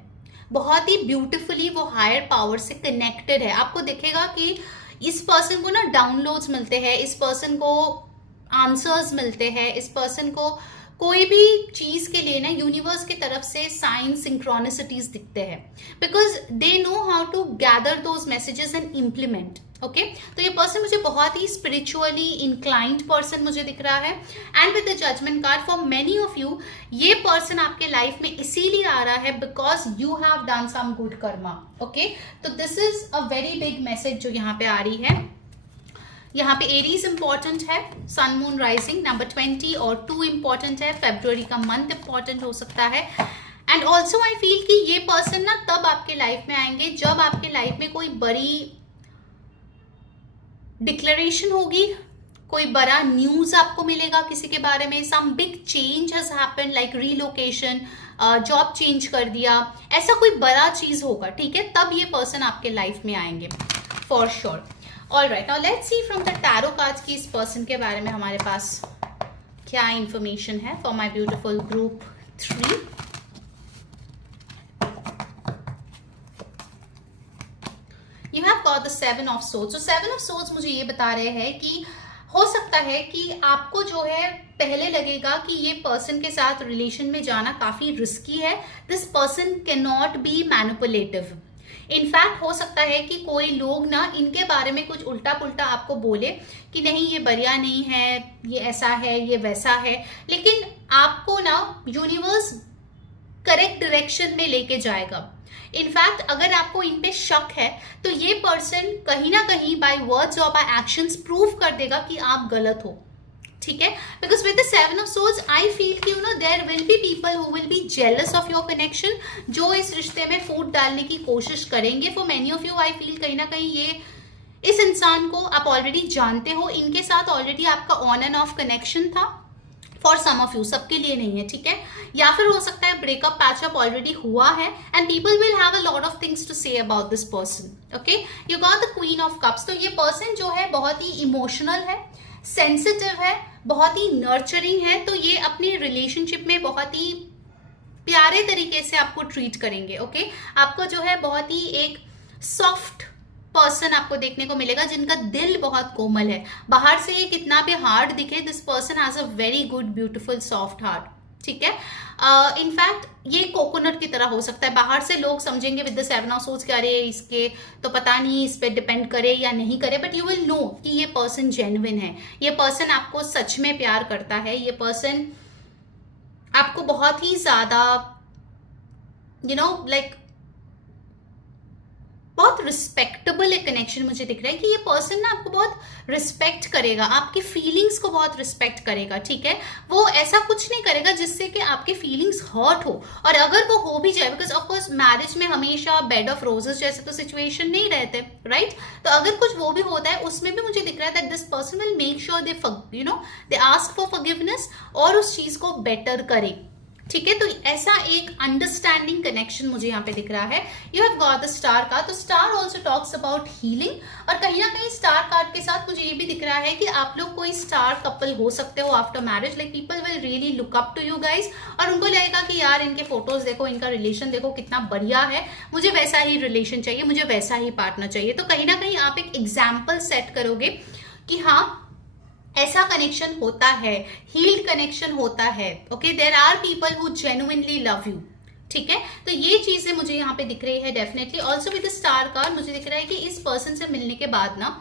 बहुत ही ब्यूटिफुली वो हायर पावर से कनेक्टेड है. आपको दिखेगा कि इस पर्सन को ना डाउनलोड्स मिलते हैं, इस पर्सन को आंसर्स मिलते हैं, इस पर्सन को कोई भी चीज के लिए ना यूनिवर्स की तरफ से साइंस सिंक्रोनिसिटीज दिखते हैं, because they know how to gather those messages and implement. Okay, तो ये पर्सन मुझे बहुत ही स्पिरिचुअली इंक्लाइंड पर्सन मुझे दिख रहा है. And with the judgement card for many of you, ये पर्सन आपके लाइफ में इसीलिए आ रहा है because you have done some good karma. Okay, तो this is a very big message जो यहाँ पे आ रही है. यहाँ पे एरीज इंपॉर्टेंट है, सन मून राइजिंग नंबर 20 और 2 इंपॉर्टेंट है, फेब्रुअरी का मंथ इंपॉर्टेंट हो सकता है. एंड ऑल्सो आई फील कि ये पर्सन ना तब आपके लाइफ में आएंगे जब आपके लाइफ में कोई बड़ी डिक्लेरेशन होगी, कोई बड़ा न्यूज आपको मिलेगा किसी के बारे में, some big change has happened like relocation, job change कर दिया, ऐसा कोई बड़ा चीज होगा. ठीक है, तब ये पर्सन आपके लाइफ में आएंगे for sure. All right, now let's see from the tarot cards की इस पर्सन के बारे में हमारे पास क्या इंफॉर्मेशन है for my beautiful group 3. You have got the 7 of swords. तो 7 ऑफ सोर्ड्स मुझे ये बता रहे हैं कि हो सकता है कि आपको जो है पहले लगेगा कि ये पर्सन के साथ रिलेशन में जाना काफी रिस्की है. This person can not be manipulative. In fact हो सकता है कि कोई लोग ना इनके बारे में कुछ उल्टा पुल्टा आपको बोले कि नहीं ये बढ़िया नहीं है, ये ऐसा है, ये वैसा है, लेकिन आपको ना यूनिवर्स करेक्ट डायरेक्शन में लेके जाएगा. इनफैक्ट अगर आपको इन पे शक है तो ये पर्सन कहीं ना कहीं बाय वर्ड्स और बाय एक्शंस प्रूव कर देगा कि आप गलत हो. ठीक है, because with the 7 of swords I feel कि you know there will be people who will be jealous of your connection, जो इस रिश्ते में फूट डालने की कोशिश करेंगे. For many of you I feel कहीं ना कहीं ये इस इंसान को आप ऑलरेडी जानते हो, इनके साथ ऑलरेडी आपका ऑन एंड ऑफ कनेक्शन था. फॉर सम ऑफ यू, सबके लिए नहीं है. ठीक है, या फिर हो सकता है ब्रेकअप पैचअप ऑलरेडी हुआ है and people will have a lot of things to say about this person. Okay, you got the queen of cups. तो ये पर्सन जो है बहुत ही इमोशनल है, सेंसिटिव है, बहुत ही नर्चरिंग है. तो ये अपनी रिलेशनशिप में बहुत ही प्यारे तरीके से आपको ट्रीट करेंगे. ओके, आपको जो है बहुत ही एक सॉफ्ट पर्सन आपको देखने को मिलेगा जिनका दिल बहुत कोमल है. बाहर से ये कितना भी हार्ड दिखे, this person has a very good beautiful soft heart. ठीक है, इनफैक्ट ये कोकोनट की तरह हो सकता है. बाहर से लोग समझेंगे विद द 7 ऑफ सोर्ड्स क्या रहे इसके तो पता नहीं इस पे डिपेंड करे या नहीं करे, बट यू विल नो कि ये पर्सन जेन्युइन है, ये पर्सन आपको सच में प्यार करता है, ये पर्सन आपको बहुत ही ज्यादा यू नो लाइक बहुत रिस्पेक्टेबल एक कनेक्शन मुझे दिख रहा है कि ये पर्सन ना आपको बहुत रिस्पेक्ट करेगा, आपकी फीलिंग्स को बहुत रिस्पेक्ट करेगा. ठीक है, वो ऐसा कुछ नहीं करेगा जिससे कि आपके फीलिंग्स हर्ट हो. और अगर वो हो भी जाए, बिकॉज ऑफकोर्स मैरिज में हमेशा बेड ऑफ रोजेस जैसे तो सिचुएशन नहीं रहते, राइट. तो अगर कुछ वो भी होता है उसमें भी मुझे दिख रहा है that this person will make sure they you know they ask for forgiveness और उस चीज को बेटर करे. ठीक है, तो ऐसा एक अंडरस्टैंडिंग कनेक्शन मुझे यहाँ पे दिख रहा है. You have got the star card. तो star also talks about healing, और कहीं ना कहीं स्टार कार्ड के साथ मुझे ये भी दिख रहा है कि आप लोग कोई स्टार कपल हो सकते हो after marriage. Like people will really look up to you guys, और उनको लगेगा कि यार इनके फोटोज देखो, इनका रिलेशन देखो कितना बढ़िया है, मुझे वैसा ही रिलेशन चाहिए, मुझे वैसा ही पार्टनर चाहिए. तो कहीं ना कहीं आप एक एग्जाम्पल सेट करोगे कि हाँ ऐसा कनेक्शन होता है, हील्ड कनेक्शन होता है. Okay, there are people who genuinely love you. ठीक है, तो ये चीजें मुझे यहाँ पे दिख रही है definitely. Also with the star card मुझे दिख रहा है कि इस पर्सन से मिलने के बाद ना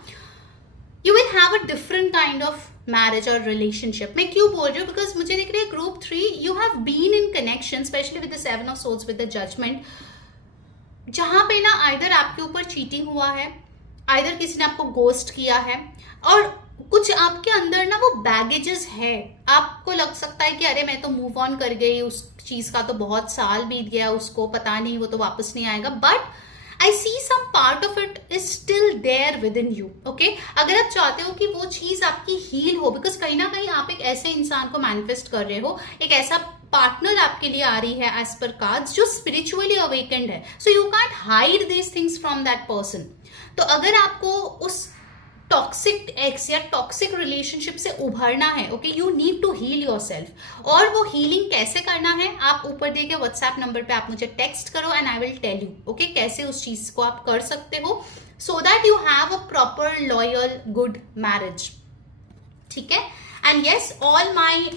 you will have a different kind of marriage और रिलेशनशिप. मैं क्यों बोल रही हूँ, बिकॉज मुझे दिख रही है group 3 you have been in connection specially with the 7 of swords with the judgment, जहां पे ना आइदर आपके ऊपर चीटिंग हुआ है, आइदर किसी ने आपको गोस्ट किया है, और कुछ आपके अंदर ना वो बैगेजेस है. आपको लग सकता है कि अरे मैं तो मूव ऑन कर गई, उस चीज का तो बहुत साल बीत गया, उसको पता नहीं वो तो वापस नहीं आएगा. But I see some part of it is still there within you. Okay, अगर आप चाहते हो कि वो चीज आपकी हील हो, बिकॉज कहीं ना कहीं आप एक ऐसे इंसान को मैनिफेस्ट कर रहे हो, एक ऐसा पार्टनर आपके लिए आ रही है एज पर कार्ड्स जो स्पिरिचुअली अवेकेंड है, so you can't hide this things from that person. तो अगर आपको उस टॉक्सिक एक्स या टॉक्सिक रिलेशनशिप से उभरना है, okay, you need to heal yourself. और वो हीलिंग कैसे करना है, आप ऊपर दिए गए व्हाट्सएप नंबर पे आप मुझे टेक्स्ट करो and I will tell you, okay, कैसे उस चीज को आप कर सकते हो, so that you have a proper loyal good marriage. ठीक है, and yes, all my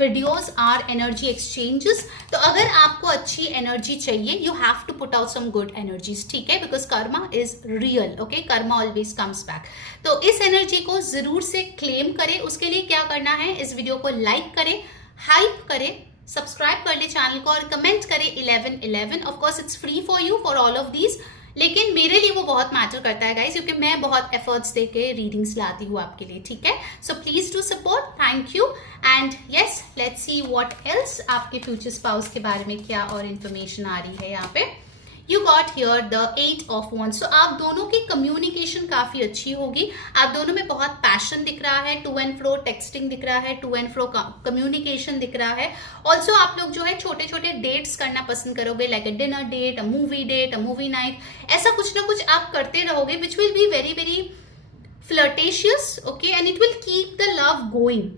videos are energy exchanges. तो अगर आपको अच्छी एनर्जी चाहिए, you have to put out some good energies, ठीक है, because karma is real, okay, karma always comes back. तो इस एनर्जी को जरूर से क्लेम करें। उसके लिए क्या करना है, इस वीडियो को लाइक करें, हाइप करें, सब्सक्राइब कर ले चैनल को और कमेंट करें 1111। Of course it's free for you for all of these, लेकिन मेरे लिए वो बहुत मैटर करता है गाइस, क्योंकि मैं बहुत एफर्ट्स देके रीडिंग्स लाती हूँ आपके लिए, ठीक है। सो please do support, thank you. And yes, let's see what else आपके फ्यूचर स्पाउस के बारे में क्या और इन्फॉर्मेशन आ रही है यहाँ पे। You got here the 8 of wands। सो आप दोनों की कम्युनिकेशन काफी अच्छी होगी, आप दोनों में बहुत पैशन दिख रहा है, टू एंड फ्रो टेक्सटिंग दिख रहा है, टू एंड फ्रो कम्युनिकेशन दिख रहा है। ऑल्सो आप लोग जो है छोटे छोटे डेट्स करना पसंद करोगे, like a dinner date, a movie night, ऐसा कुछ ना कुछ आप करते रहोगे, which will be very very flirtatious, okay, and it will keep the love going.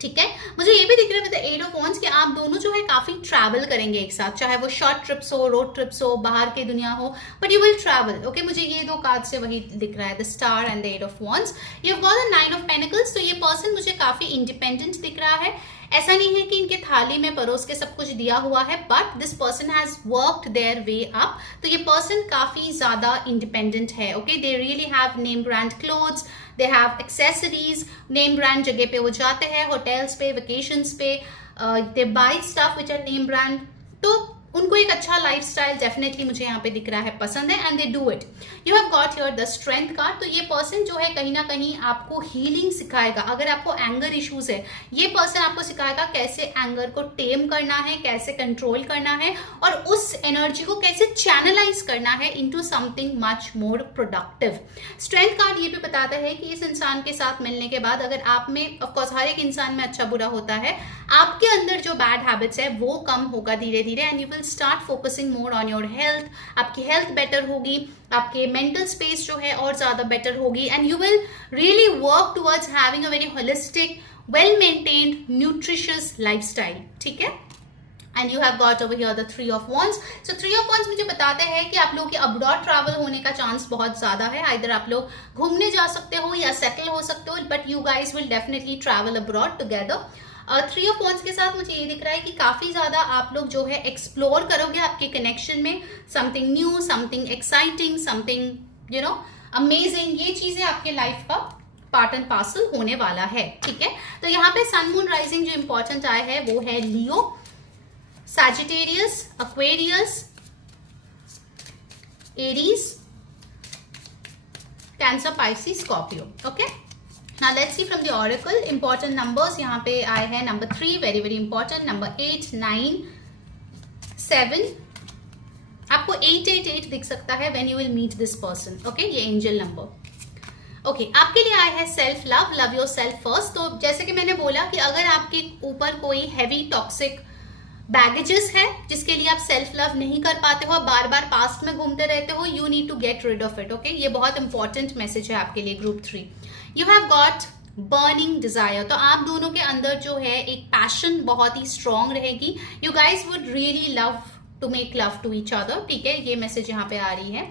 ठीक है, मुझे ये भी दिख रहा है विद द 8 ऑफ wands कि आप दोनों जो है काफी ट्रैवल करेंगे एक साथ, चाहे वो शॉर्ट ट्रिप्स हो, रोड ट्रिप्स हो, बाहर की दुनिया हो, but you will travel, okay. मुझे ये दो कार्ड से वही दिख रहा है, the star and the 8 of wands। You have got the 9 of pentacles. तो ये पर्सन मुझे काफी इंडिपेंडेंट दिख रहा है। ऐसा नहीं है कि इनके थाली में परोस के सब कुछ दिया हुआ है, but this person has worked their way up. तो ये पर्सन काफी ज्यादा इंडिपेंडेंट है, okay. They really have name brand clothes, they have accessories, name brand जगह पे वो जाते हैं, होटल्स पे, वेकेशंस पे, they buy stuff which are name brand. तो उनको एक अच्छा लाइफस्टाइल डेफिनेटली मुझे यहाँ पे दिख रहा है, पसंद है, and they do it. You have got your the strength card. तो ये पर्सन जो है कहीं ना कहीं आपको हीलिंग सिखाएगा। अगर आपको एंगर इश्यूज है, ये पर्सन आपको सिखाएगा कैसे एंगर को टेम करना है, कैसे कंट्रोल करना है, और उस एनर्जी को कैसे चैनलाइज करना है into something much more productive. Strength card ये भी बताता है कि इस इंसान के साथ मिलने के बाद अगर आप में, ऑफकोर्स हर एक इंसान में अच्छा बुरा होता है, आपके अंदर जो बैड हैबिट्स है वो कम होगा धीरे धीरे, and you will start focusing more on your health. आपकी हेल्थ बेटर होगी, आपके मेंटल स्पेस जो है और ज्यादा बेटर होगी, and you will really work towards having a very holistic, well maintained, nutritious lifestyle, ठीक है। And you have got over here the 3 of wands। So 3 of wands मुझे बताते हैं कि आप लोगों के अब्रॉड ट्रैवल होने का चांस बहुत ज्यादा है। इधर आप लोग घूमने जा सकते हो या सेटल हो सकते हो, but you guys will definitely travel abroad together. 3 of wands के साथ मुझे ये दिख रहा है कि काफी ज्यादा आप लोग जो है एक्सप्लोर करोगे आपके कनेक्शन में, something new, something exciting, something you know amazing. ये चीजें आपके लाइफ का पार्ट एंड पार्सल होने वाला है, ठीक है। तो यहाँ पे सन मून राइजिंग जो इंपॉर्टेंट आया है वो है Leo, Sagittarius, Aquarius, Aries, Cancer, Pisces, Scorpio, okay. Now let's see from the oracle important numbers। यहाँ पे आए हैं number 3, very very important, number 8, 9, 7। आपको 888 दिख सकता है when you will meet this person, okay? ये एंजल नंबर, ओके। आपके लिए आया है self love, love your self first. तो जैसे कि मैंने बोला कि अगर आपके ऊपर कोई हैवी टॉक्सिक बैगेजेस है जिसके लिए आप सेल्फ लव नहीं कर पाते हो, बार बार पास्ट में घूमते रहते हो, you need to get rid of it, okay. ये बहुत इंपॉर्टेंट मैसेज है आपके लिए group 3। You have got burning desire. तो आप दोनों के अंदर जो है एक पैशन बहुत ही स्ट्रांग रहेगी। You guys would really love to make love to each other, ठीक है, ये मैसेज यहाँ पे आ रही है।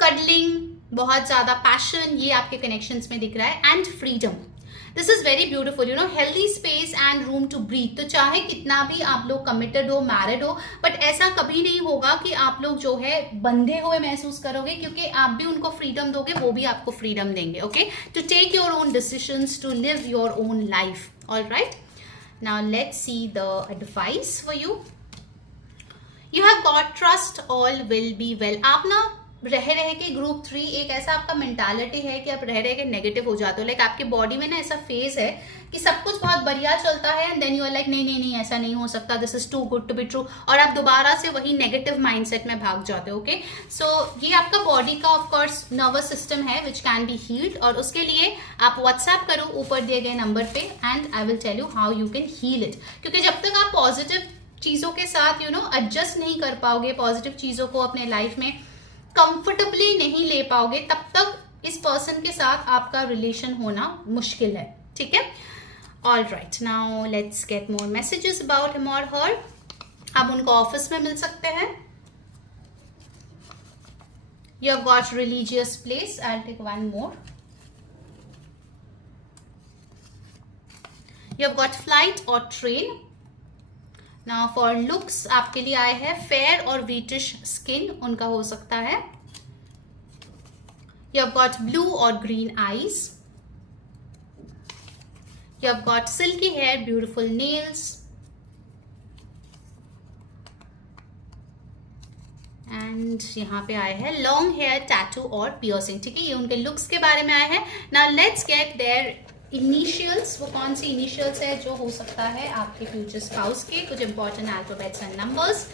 कडलिंग, बहुत ज्यादा पैशन, ये आपके कनेक्शंस में दिख रहा है, and freedom. This is very beautiful, you know, healthy space and room to breathe. तो चाहे कितना भी आप लोग कमिटेड हो, मैरिड हो, बट ऐसा कभी नहीं होगा कि आप लोग जो है बंधे हुए महसूस करोगे, क्योंकि आप भी उनको फ्रीडम दोगे, वो भी आपको फ्रीडम देंगे, okay, to take your own decisions, to live your own life. Alright, now let's see the advice for you. You have got trust, all will be well. आप ना रह रह के ग्रुप 3 एक ऐसा आपका मेंटालिटी है कि आप रह रह के नेगेटिव हो जाते हो। लाइक आपके बॉडी में ना ऐसा फेज है कि सब कुछ बहुत बढ़िया चलता है and then you are like नहीं नहीं नहीं ऐसा नहीं हो सकता, this is too good to be true, और आप दोबारा से वही नेगेटिव माइंडसेट में भाग जाते हो। ओके, सो ये आपका बॉडी का ऑफ कोर्स नर्वस सिस्टम है विच कैन बी हील्ड, और उसके लिए आप व्हाट्सएप करो ऊपर दिए गए नंबर पे and I will tell you how you can heal it. क्योंकि जब तक आप पॉजिटिव चीजों के साथ एडजस्ट नहीं कर पाओगे, पॉजिटिव चीजों को अपने लाइफ में कंफर्टेबली नहीं ले पाओगे, तब तक इस पर्सन के साथ आपका रिलेशन होना मुश्किल है। ठीक है, all right, now let's get more messages about him और हर। आप उनको ऑफिस में मिल सकते हैं। You have got religious place, I will take one more. You have got flight और ट्रेन। नाउ फॉर लुक्स आपके लिए आए हैं फेयर और व्हीटिश स्किन, उनका हो सकता है। यू हैव गॉट ब्लू और green eyes. You have got silky hair, beautiful nails and यहाँ पे आए हैं लॉन्ग हेयर, टैटू और पियर्सिंग। ठीक है, ये उनके लुक्स के बारे में आए हैं। Now let's get their initials. वो कौन सी इनिशियल्स है जो हो सकता है आपके फ्यूचर स्पाउस के, कुछ important alphabets and numbers.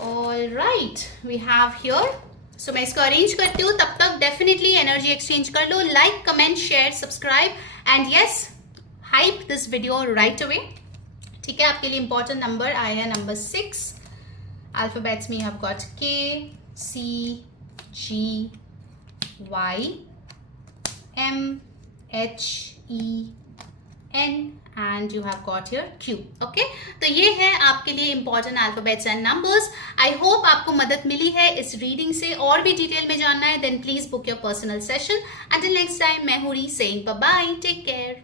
All right, we have here. So मैं इसको अरेंज करती हूँ, तब तक डेफिनेटली एनर्जी एक्सचेंज कर लो। Like, comment, share, subscribe and yes, hype this video right away. ठीक है, आपके लिए इंपॉर्टेंट नंबर आए हैं नंबर 6। अल्फाबेट्स में have got K, C, G, Y, M, H, E, N and you have got here Q. Okay, तो ये है आपके लिए important alphabets and numbers. I hope आपको मदद मिली है इस रीडिंग से। और भी डिटेल में जानना है then please book your personal session. Until next time, मैं हूँ री saying bye bye, take care.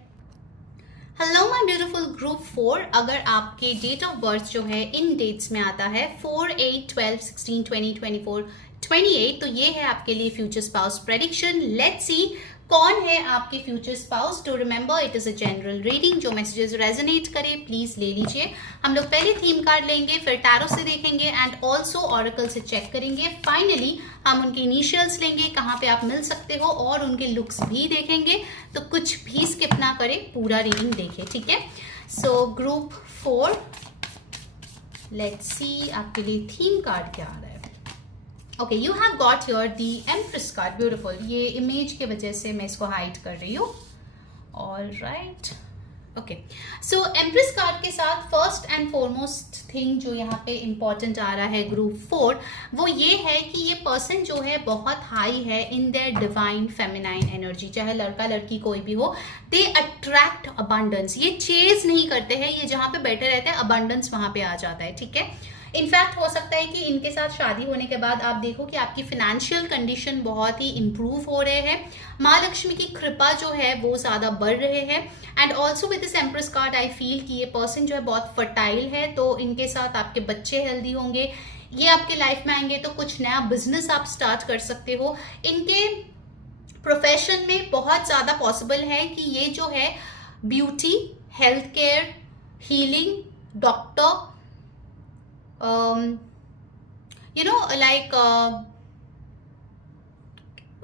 Hello my beautiful group 4। अगर आपके डेट ऑफ बर्थ जो है इन डेट्स में आता है 4, 8, 12, 16, 20, 24, 28, तो ये है आपके लिए future spouse prediction. Let's see कौन है आपके future spouse. To remember it is a general reading, जो मैसेजेस रेजोनेट करे प्लीज ले लीजिए। हम लोग पहले थीम कार्ड लेंगे, फिर टैरो से देखेंगे एंड ऑल्सो ऑरेकल से चेक करेंगे। फाइनली हम उनके इनिशियल्स लेंगे, कहाँ पे आप मिल सकते हो, और उनके लुक्स भी देखेंगे। तो कुछ भी स्किप ना करें, पूरा रीडिंग देखें। ठीक है, सो ग्रुप 4, लेट्स सी आपके लिए थीम कार्ड क्या आ रहा है। Okay, you have got your the empress card, beautiful. ये इमेज के वजह से मैं इसको हाइड कर रही हूँ। ऑल राइट, ओके, सो एम्प्रेस कार्ड के साथ फर्स्ट एंड फॉरमोस्ट थिंग जो यहाँ पे इंपॉर्टेंट आ रहा है ग्रुप 4, वो ये है कि ये पर्सन जो है बहुत हाई है in their divine feminine energy. चाहे लड़का लड़की कोई भी हो, दे अट्रैक्ट अबंडेंस। ये चेज नहीं करते हैं, ये जहाँ पे बैठे रहते हैं अबंडेंस वहाँ पे आ जाता है। ठीक है, इनफैक्ट हो सकता है कि इनके साथ शादी होने के बाद आप देखो कि आपकी फिनेंशियल कंडीशन बहुत ही इंप्रूव हो रहे हैं, माँ लक्ष्मी की कृपा जो है वो ज़्यादा बढ़ रहे हैं। And also with this empress card I feel कि ये पर्सन जो है बहुत फर्टाइल है, तो इनके साथ आपके बच्चे हेल्दी होंगे, ये आपके लाइफ में आएंगे, तो कुछ नया बिजनेस आप स्टार्ट कर सकते हो। इनके प्रोफेशन में बहुत ज़्यादा पॉसिबल है कि ये जो है beauty, health care, healing, doctor, like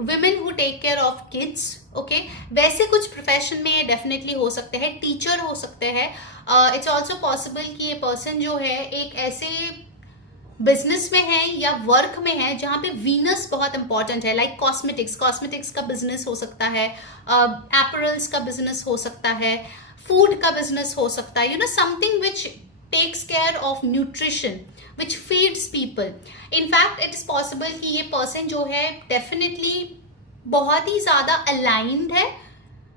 women who take care of kids, okay, वैसे कुछ प्रोफेशन में ये डेफिनेटली हो सकते हैं। टीचर हो सकते हैं। इट्स ऑल्सो पॉसिबल कि ये पर्सन जो है एक ऐसे बिजनेस में है या वर्क में है जहाँ पे वीनस बहुत इंपॉर्टेंट है, लाइक कॉस्मेटिक्स का बिजनेस हो सकता है, एपरल्स का बिजनेस हो सकता है, फूड का बिजनेस हो सकता है, something which takes care of nutrition which feeds people. In fact it is possible कि ये person जो है definitely बहुत ही ज़्यादा aligned है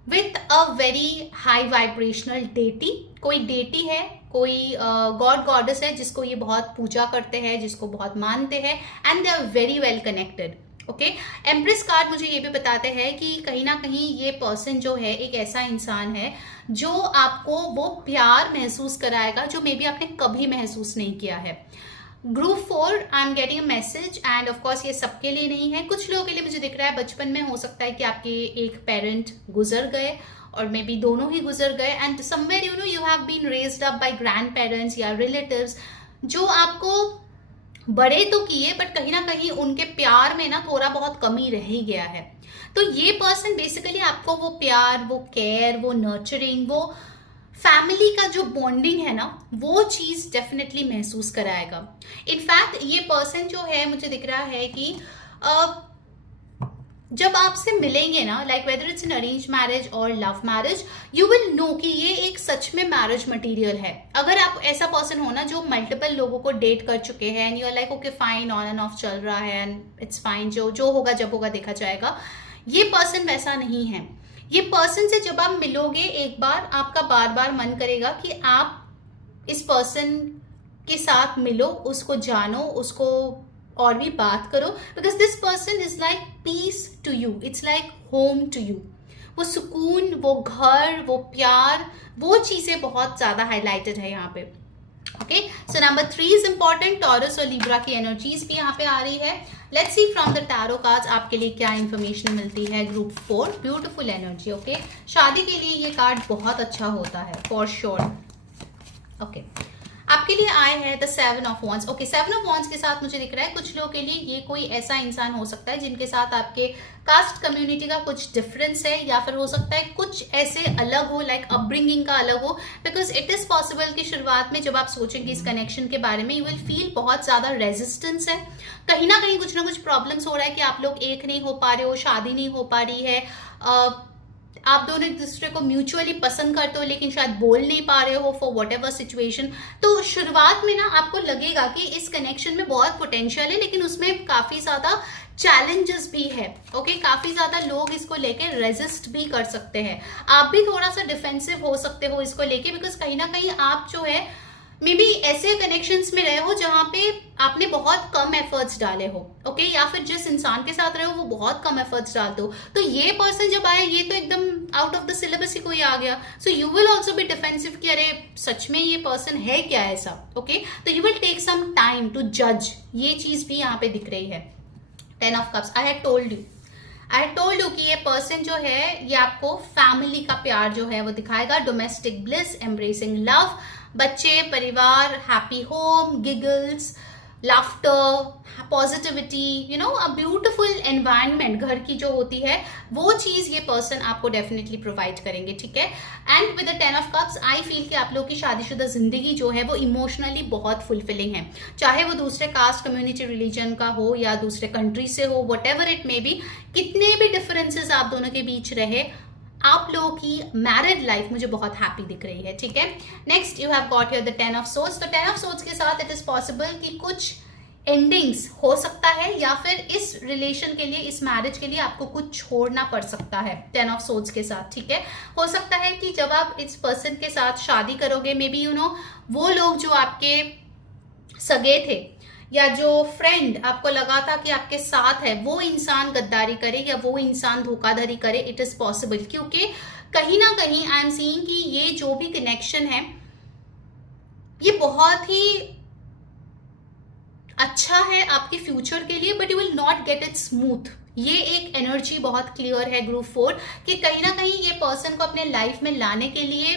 with a very high vibrational deity. कोई deity है, कोई god goddess है जिसको ये बहुत पूजा करते हैं, जिसको बहुत मानते हैं, and they are very well connected. Okay, empress card मुझे ये भी बताते हैं कि कहीं ना कहीं ये पर्सन जो है एक ऐसा इंसान है जो आपको वो प्यार महसूस कराएगा जो मे बी आपने कभी महसूस नहीं किया है। Group 4 I am getting a message end of course ये सबके लिए नहीं है, कुछ लोगों के लिए मुझे दिख रहा है बचपन में हो सकता है कि आपके एक पेरेंट गुजर गए और मे बी दोनों ही गुजर गए, and somewhere you have been raised up by grandparents या रिलेटिव्स जो आपको बड़े तो किए बट कहीं ना कहीं उनके प्यार में ना थोड़ा बहुत कमी रह ही गया है। तो ये पर्सन बेसिकली आपको वो प्यार, वो केयर, वो नर्चरिंग, वो फैमिली का जो बॉन्डिंग है ना, वो चीज डेफिनेटली महसूस कराएगा। इनफैक्ट ये पर्सन जो है मुझे दिख रहा है कि जब आपसे मिलेंगे ना, like whether it's an arrange marriage और love marriage, you will know कि ये एक सच में मैरिज मटेरियल है। अगर आप ऐसा पर्सन हो ना जो मल्टीपल लोगों को डेट कर चुके हैं and you are like okay fine, on and off चल रहा है एंड इट्स फाइन, जो होगा जब होगा देखा जाएगा, ये पर्सन वैसा नहीं है। ये पर्सन से जब आप मिलोगे एक बार, आपका बार बार मन करेगा कि आप इस पर्सन के साथ मिलो, उसको जानो, उसको और भी बात करो, because this person is like peace to you, it's like home to you. वो सुकून, वो घर, वो प्यार, वो चीजें बहुत ज्यादा हाईलाइटेड है यहाँ पे। Okay, so number 3 is important. Taurus और लिब्रा की एनर्जीज भी यहाँ पे आ रही है। Let's see from the tarot cards आपके लिए क्या इंफॉर्मेशन मिलती है। Group 4, beautiful energy. ओके, शादी के लिए ये कार्ड बहुत अच्छा होता है फॉर श्योर। ओके, आपके लिए आए हैं the 7 of wands. Okay, 7 of wands के साथ मुझे दिख रहा है कुछ लोगों के लिए ये कोई ऐसा इंसान हो सकता है जिनके साथ आपके कास्ट कम्युनिटी का कुछ डिफरेंस है, या फिर हो सकता है कुछ ऐसे अलग हो, लाइक अपब्रिंगिंग का अलग हो। बिकॉज इट इज पॉसिबल कि शुरुआत में जब आप सोचेंगे इस कनेक्शन के बारे में, यू विल फील बहुत ज्यादा रेजिस्टेंस है, कहीं ना कुछ प्रॉब्लम्स हो रहा है कि आप लोग एक नहीं हो पा रहे हो, शादी नहीं हो पा रही है, आप दोनों एक दूसरे को म्यूचुअली पसंद करते हो लेकिन शायद बोल नहीं पा रहे हो फॉर वट एवर सिचुएशन। तो शुरुआत में ना आपको लगेगा कि इस कनेक्शन में बहुत पोटेंशियल है, लेकिन उसमें काफी ज्यादा चैलेंजेस भी है। ओके, काफी ज्यादा लोग इसको लेके रेजिस्ट भी कर सकते हैं। आप भी थोड़ा सा डिफेंसिव हो सकते हो इसको लेके, बिकॉज कहीं ना कहीं आप जो है मे बी ऐसे कनेक्शंस में रहे हो जहां पे आपने बहुत कम एफर्ट्स डाले हो। ओके, या फिर जिस इंसान के साथ रहे हो वो बहुत कम एफर्ट्स डालते हो। तो ये पर्सन जब आया, ये तो एकदम आउट ऑफ द सिलेबस ही कोई आ गया। So you will also be defensive कि अरे सच में ये पर्सन है क्या ऐसा। ओके, तो you will take some time to जज। ये चीज भी यहाँ पे दिख रही है। 10 of cups, I had told you कि ये पर्सन जो है ये आपको फैमिली का प्यार जो है वो दिखाएगा। डोमेस्टिक ब्लिस, एम्ब्रेसिंग लव, बच्चे, परिवार, happy home, giggles, laughter, positivity, you know a beautiful environment घर की जो होती है, वो चीज ये पर्सन आपको डेफिनेटली प्रोवाइड करेंगे। ठीक है, and with the 10 of cups I feel कि आप लोग की शादीशुदा जिंदगी जो है वो इमोशनली बहुत फुलफिलिंग है, चाहे वो दूसरे कास्ट, कम्युनिटी, रिलीजन का हो या दूसरे कंट्री से हो, what ever it may be, कितने भी डिफरेंसेस आप दोनों के बीच रहे, आप लोगों की मैरिड लाइफ मुझे बहुत हैप्पी दिख रही है। ठीक है, next you have got here the 10 of swords. तो 10 ऑफ सोर्ड्स के साथ इट इज पॉसिबल कि कुछ एंडिंग्स हो सकता है, या फिर इस रिलेशन के लिए, इस मैरिज के लिए आपको कुछ छोड़ना पड़ सकता है 10 ऑफ सोर्ड्स के साथ। ठीक है, हो सकता है कि जब आप इस पर्सन के साथ शादी करोगे, मे बी यू नो वो लोग जो आपके सगे थे या जो फ्रेंड आपको लगा था कि आपके साथ है, वो इंसान गद्दारी करे या वो इंसान धोखाधड़ी करे। इट इज पॉसिबल, क्योंकि कहीं ना कहीं आई एम सीइंग कि ये जो भी कनेक्शन है ये बहुत ही अच्छा है आपके फ्यूचर के लिए, but you will not get it smooth. ये एक एनर्जी बहुत क्लियर है ग्रुप 4 कि कहीं ना कहीं ये पर्सन को अपने लाइफ में लाने के लिए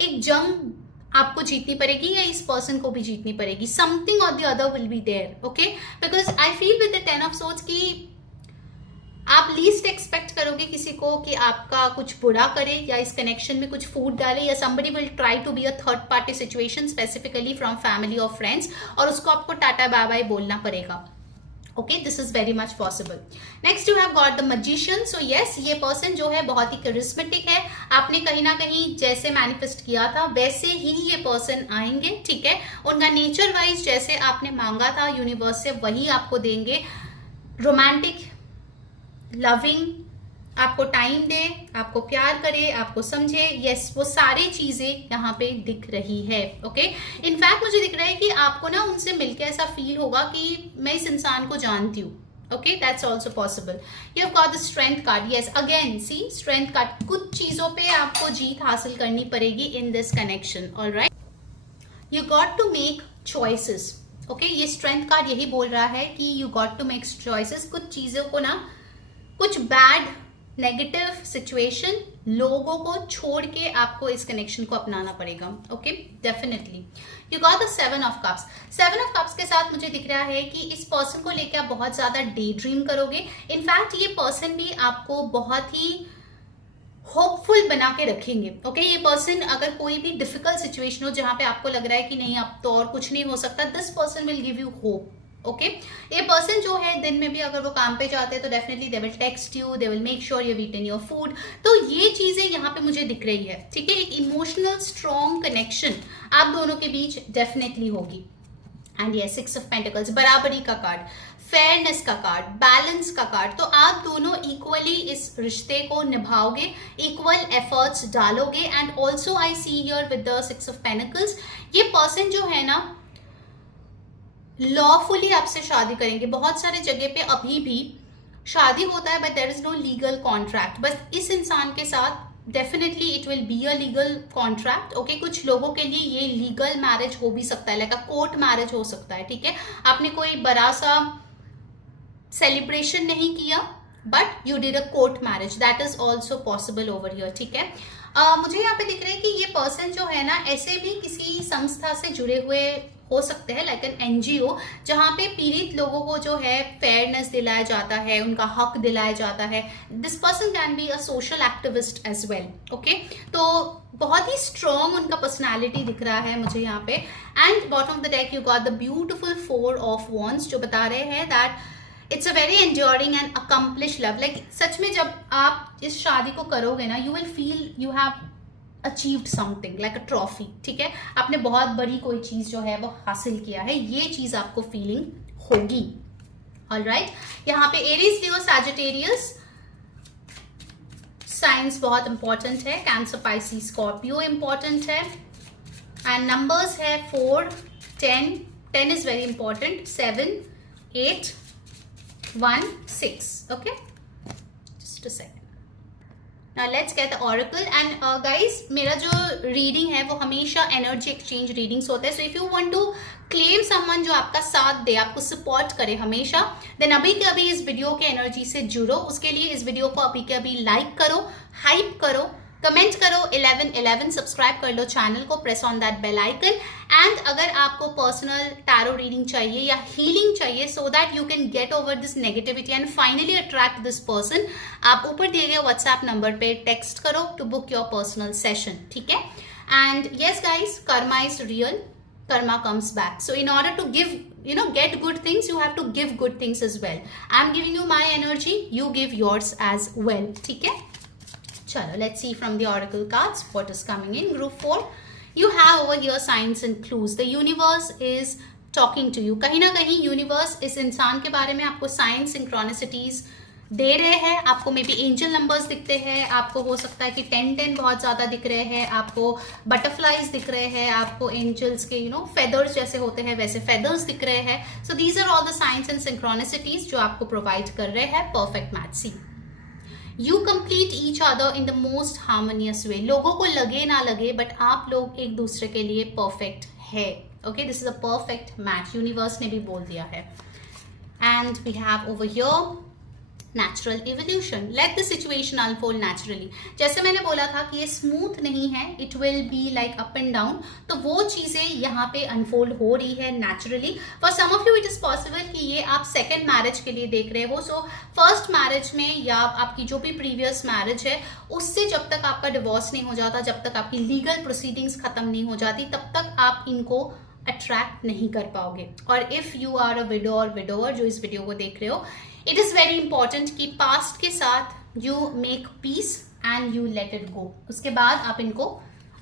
एक जंग आपको जीतनी पड़ेगी, या इस पर्सन को भी जीतनी पड़ेगी। समथिंग और the other will be there. Okay, because I feel with the 10 of swords कि आप लीस्ट एक्सपेक्ट करोगे किसी को कि आपका कुछ बुरा करे या इस कनेक्शन में कुछ फूट डाले, या somebody will try to be a third party situation specifically from family or friends, और उसको आपको टाटा बाय बाय बोलना पड़ेगा। Okay, this is very much possible. Next you have got the magician. So yes, ये person जो है बहुत ही charismatic है। आपने कहीं ना कहीं जैसे मैनिफेस्ट किया था वैसे ही ये पर्सन आएंगे। ठीक है, उनका नेचर वाइज जैसे आपने मांगा था यूनिवर्स से वही आपको देंगे। रोमांटिक, लविंग, आपको टाइम दे, आपको प्यार करे, आपको समझे, यस वो सारी चीजें यहाँ पे दिख रही है। ओके, इनफैक्ट मुझे दिख रहा है कि आपको ना उनसे मिलकर ऐसा फील होगा कि मैं इस इंसान को जानती हूँ। Okay, that's also possible. You have got the strength card. Yes, again see strength card. कुछ चीजों पे आपको जीत हासिल करनी पड़ेगी in this connection. Alright, you got to make choices. Okay, ये स्ट्रेंथ कार्ड यही बोल रहा है कि you got to make choices. कुछ चीजों को ना, कुछ बैड नेगेटिव सिचुएशन, लोगों को छोड़ के आपको इस कनेक्शन को अपनाना पड़ेगा। Okay, definitely. You got the 7 of cups. 7 of cups के साथ मुझे दिख रहा है कि इस पर्सन को लेके आप बहुत ज्यादा डे ड्रीम करोगे। इनफैक्ट ये पर्सन भी आपको बहुत ही होपफुल बना के रखेंगे। ओके, ये पर्सन अगर कोई भी डिफिकल्ट सिचुएशन हो जहां पे आपको लग रहा है कि नहीं अब तो और कुछ नहीं हो सकता, this person will give you hope. Okay, ये पर्सन जो है दिन में भी अगर वो काम पे जाते हैं तो definitely they will text you, they will make sure you eaten your food. तो ये चीजें यहाँ पे मुझे दिख रही है। ठीक है, एक इमोशनल स्ट्रॉन्ग कनेक्शन आप दोनों के बीच डेफिनेटली होगी। एंड ये 6 ऑफ पेंटिकल्स, बराबरी का कार्ड, फेयरनेस का कार्ड, बैलेंस का कार्ड। तो आप दोनों इक्वली इस रिश्ते को निभाओगे, इक्वल एफर्ट्स डालोगे। And also I see here with the 6 of pentacles, ये पर्सन जो है ना लॉफुली आपसे शादी करेंगे। बहुत सारे जगह पे अभी भी शादी होता है but there is no legal contract, बस इस इंसान के साथ definitely it will be a legal contract. Okay, कुछ लोगों के लिए ये लीगल मैरिज हो भी सकता है, लाइक अ कोर्ट मैरिज हो सकता है। ठीक है, आपने कोई बड़ा सा सेलिब्रेशन नहीं किया but you did a court marriage, that is also possible over here. ठीक है, मुझे यहाँ पे दिख रहा है कि ये पर्सन जो है ना ऐसे भी किसी संस्था से जुड़े हुए हो सकते हैं, लाइक एन एनजीओ, जहाँ पे पीड़ित लोगों को जो है फेयरनेस दिलाया जाता है, उनका हक दिलाया जाता है। This person can be a social activist as well. Okay, तो बहुत ही स्ट्रॉन्ग उनका पर्सनालिटी दिख रहा है मुझे यहाँ पे। And bottom of the deck you got the beautiful 4 of wands, जो बता रहे हैं that it's a very enduring and accomplish love. Like such में जब आप इस शादी को करोगे ना, you will feel you have achieved something like a trophy. ठीक है, आपने बहुत बड़ी कोई चीज जो है वो हासिल किया है, ये चीज आपको फीलिंग होगी। ऑलराइट, यहाँ पे एरीज, लियो, सैजिटेरियस साइंस बहुत इंपॉर्टेंट है। कैंसर, पाइसिस, स्कॉर्पियो इंपॉर्टेंट है। एंड नंबर्स है 4, 10, 10 is very important, 7, 8, 1, 6। Okay, just a second. Now let's get the oracle and guys, मेरा जो रीडिंग है वो हमेशा एनर्जी एक्सचेंज रीडिंग्स होता है। So if you want to claim someone जो आपका साथ दे, आपको सपोर्ट करे हमेशा, देन अभी के अभी इस वीडियो के एनर्जी से जुड़ो। उसके लिए इस वीडियो को अभी के अभी लाइक करो, हाइप करो, कमेंट करो 1111, सब्सक्राइब कर लो चैनल को, press on that bell icon. And अगर आपको पर्सनल टैरो रीडिंग चाहिए या हीलिंग चाहिए so that you can get over this negativity and finally attract this person, आप ऊपर दिए गए व्हाट्सएप नंबर पे टेक्स्ट करो to book your personal session. ठीक है, and yes guys, karma is real, karma comes back. So in order to give, get good things, you have to give good things as well. I'm giving you my energy, you give yours as well. ठीक है, चलो let's see from the oracle cards what is coming in. Group 4, you have over here signs and clues. The universe is talking to you. कहीं ना कहीं universe इस इंसान के बारे में आपको साइंस, सिंक्रोनिसिटीज दे रहे हैं। आपको मे बी एंजल नंबर्स दिखते हैं, आपको हो सकता है कि 10-10 बहुत ज्यादा दिख रहे हैं, आपको बटरफ्लाइज दिख रहे हैं, आपको एंजल्स के फेदर्स जैसे होते हैं वैसे फेदर्स दिख रहे हैं। So these are all the signs and synchronicities जो आपको प्रोवाइड कर रहे हैं perfect match. See, you complete each other in the most harmonious way. लोगों को लगे ना लगे बट आप लोग एक दूसरे के लिए परफेक्ट है। Okay, this is a perfect match, universe ने भी बोल दिया है। And we have over here natural evolution, let the situation unfold naturally. जैसे मैंने बोला था कि ये स्मूथ नहीं है, it will be like up and down, तो वो चीजें यहाँ पे अनफोल्ड हो रही है naturally. For some of you it is possible कि ये आप सेकेंड मैरिज के लिए देख रहे हो। सो फर्स्ट मैरिज में या आपकी जो भी प्रीवियस मैरिज है उससे जब तक आपका डिवोर्स नहीं हो जाता, जब तक आपकी लीगल प्रोसीडिंग्स खत्म नहीं हो जाती, तब तक आप इनको अट्रैक्ट नहीं कर पाओगे। और if you are a widow और विडोअर जो इस वीडियो को देख रहे हो, इट इज वेरी इंपॉर्टेंट कि पास्ट के साथ you make peace and you let it go, उसके बाद आप इनको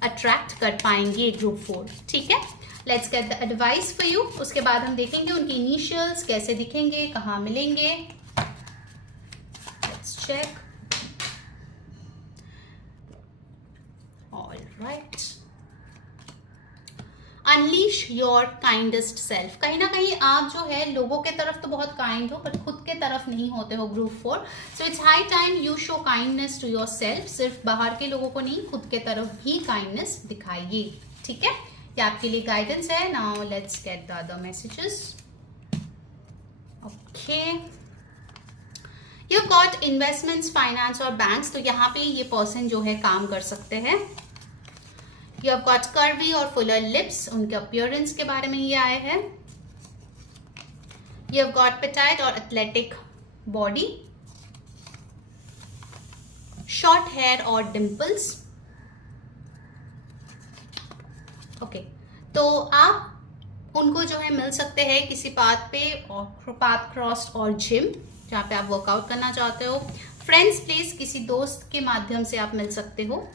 अट्रैक्ट कर पाएंगे ग्रुप 4। ठीक है, let's get the advice for you. उसके बाद हम देखेंगे उनके इनिशियल्स कैसे दिखेंगे, कहाँ मिलेंगे। Let's check. Alright, unleash your kindest self. कहीं ना कहीं आप जो है लोगों के तरफ तो बहुत काइंड हो बट खुद के तरफ नहीं होते हो group 4। So it's high time you show kindness to yourself. सिर्फ बाहर के लोगों को नहीं, खुद के तरफ भी काइंडनेस दिखाइए। ठीक है, ये आपके लिए गाइडेंस है। Now let's get the other messages. Okay, you got investments, finance और बैंक्स, तो यहाँ पे ये पर्सन जो है काम कर सकते हैं। यू हैव गॉट कर्वी और फुलर लिप्स, उनके अपीयरेंस के बारे में ये आए हैं। यू हैव गॉट पेटाइट और एथलेटिक बॉडी, शॉर्ट हेयर और डिम्पल्स। ओके, तो आप उनको जो है मिल सकते हैं किसी पाथ पे, और पाथ क्रॉस और जिम जहाँ पे आप वर्कआउट करना चाहते हो। फ्रेंड्स प्लेस, किसी दोस्त के माध्यम से आप मिल सकते हो।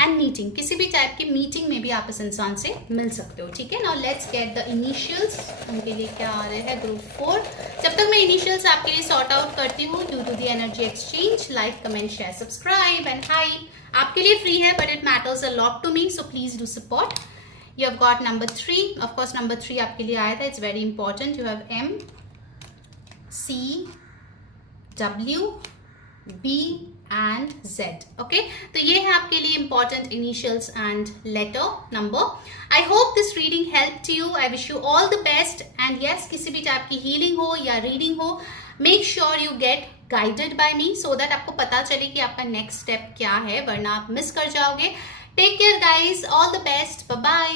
एंड मीटिंग, किसी भी टाइप की मीटिंग में भी आप इस इंसान से मिल सकते हो। ठीक है, now let's get the initials. उनके लिए क्या आ रहे हैं? ग्रुप 4। जब तक मैं इनिशियल्स आपके लिए सॉर्ट आउट करती हूँ, due to the energy exchange, like, comment, share, subscribe and हाई आपके लिए फ्री है, but it matters a lot to me, so please do support. You have got number 3, of course number 3 आपके लिए आया था, it's very important. You have M, C, W, B and Z. Okay, तो ये है आपके लिए important initials and letter number. I hope this reading helped you. I wish you all the best and yes, किसी भी type की healing हो या रीडिंग हो, make sure you get guided by me, so that आपको पता चले कि आपका नेक्स्ट स्टेप क्या है, वरना आप मिस कर जाओगे। Take care guys, all the best, bye bye.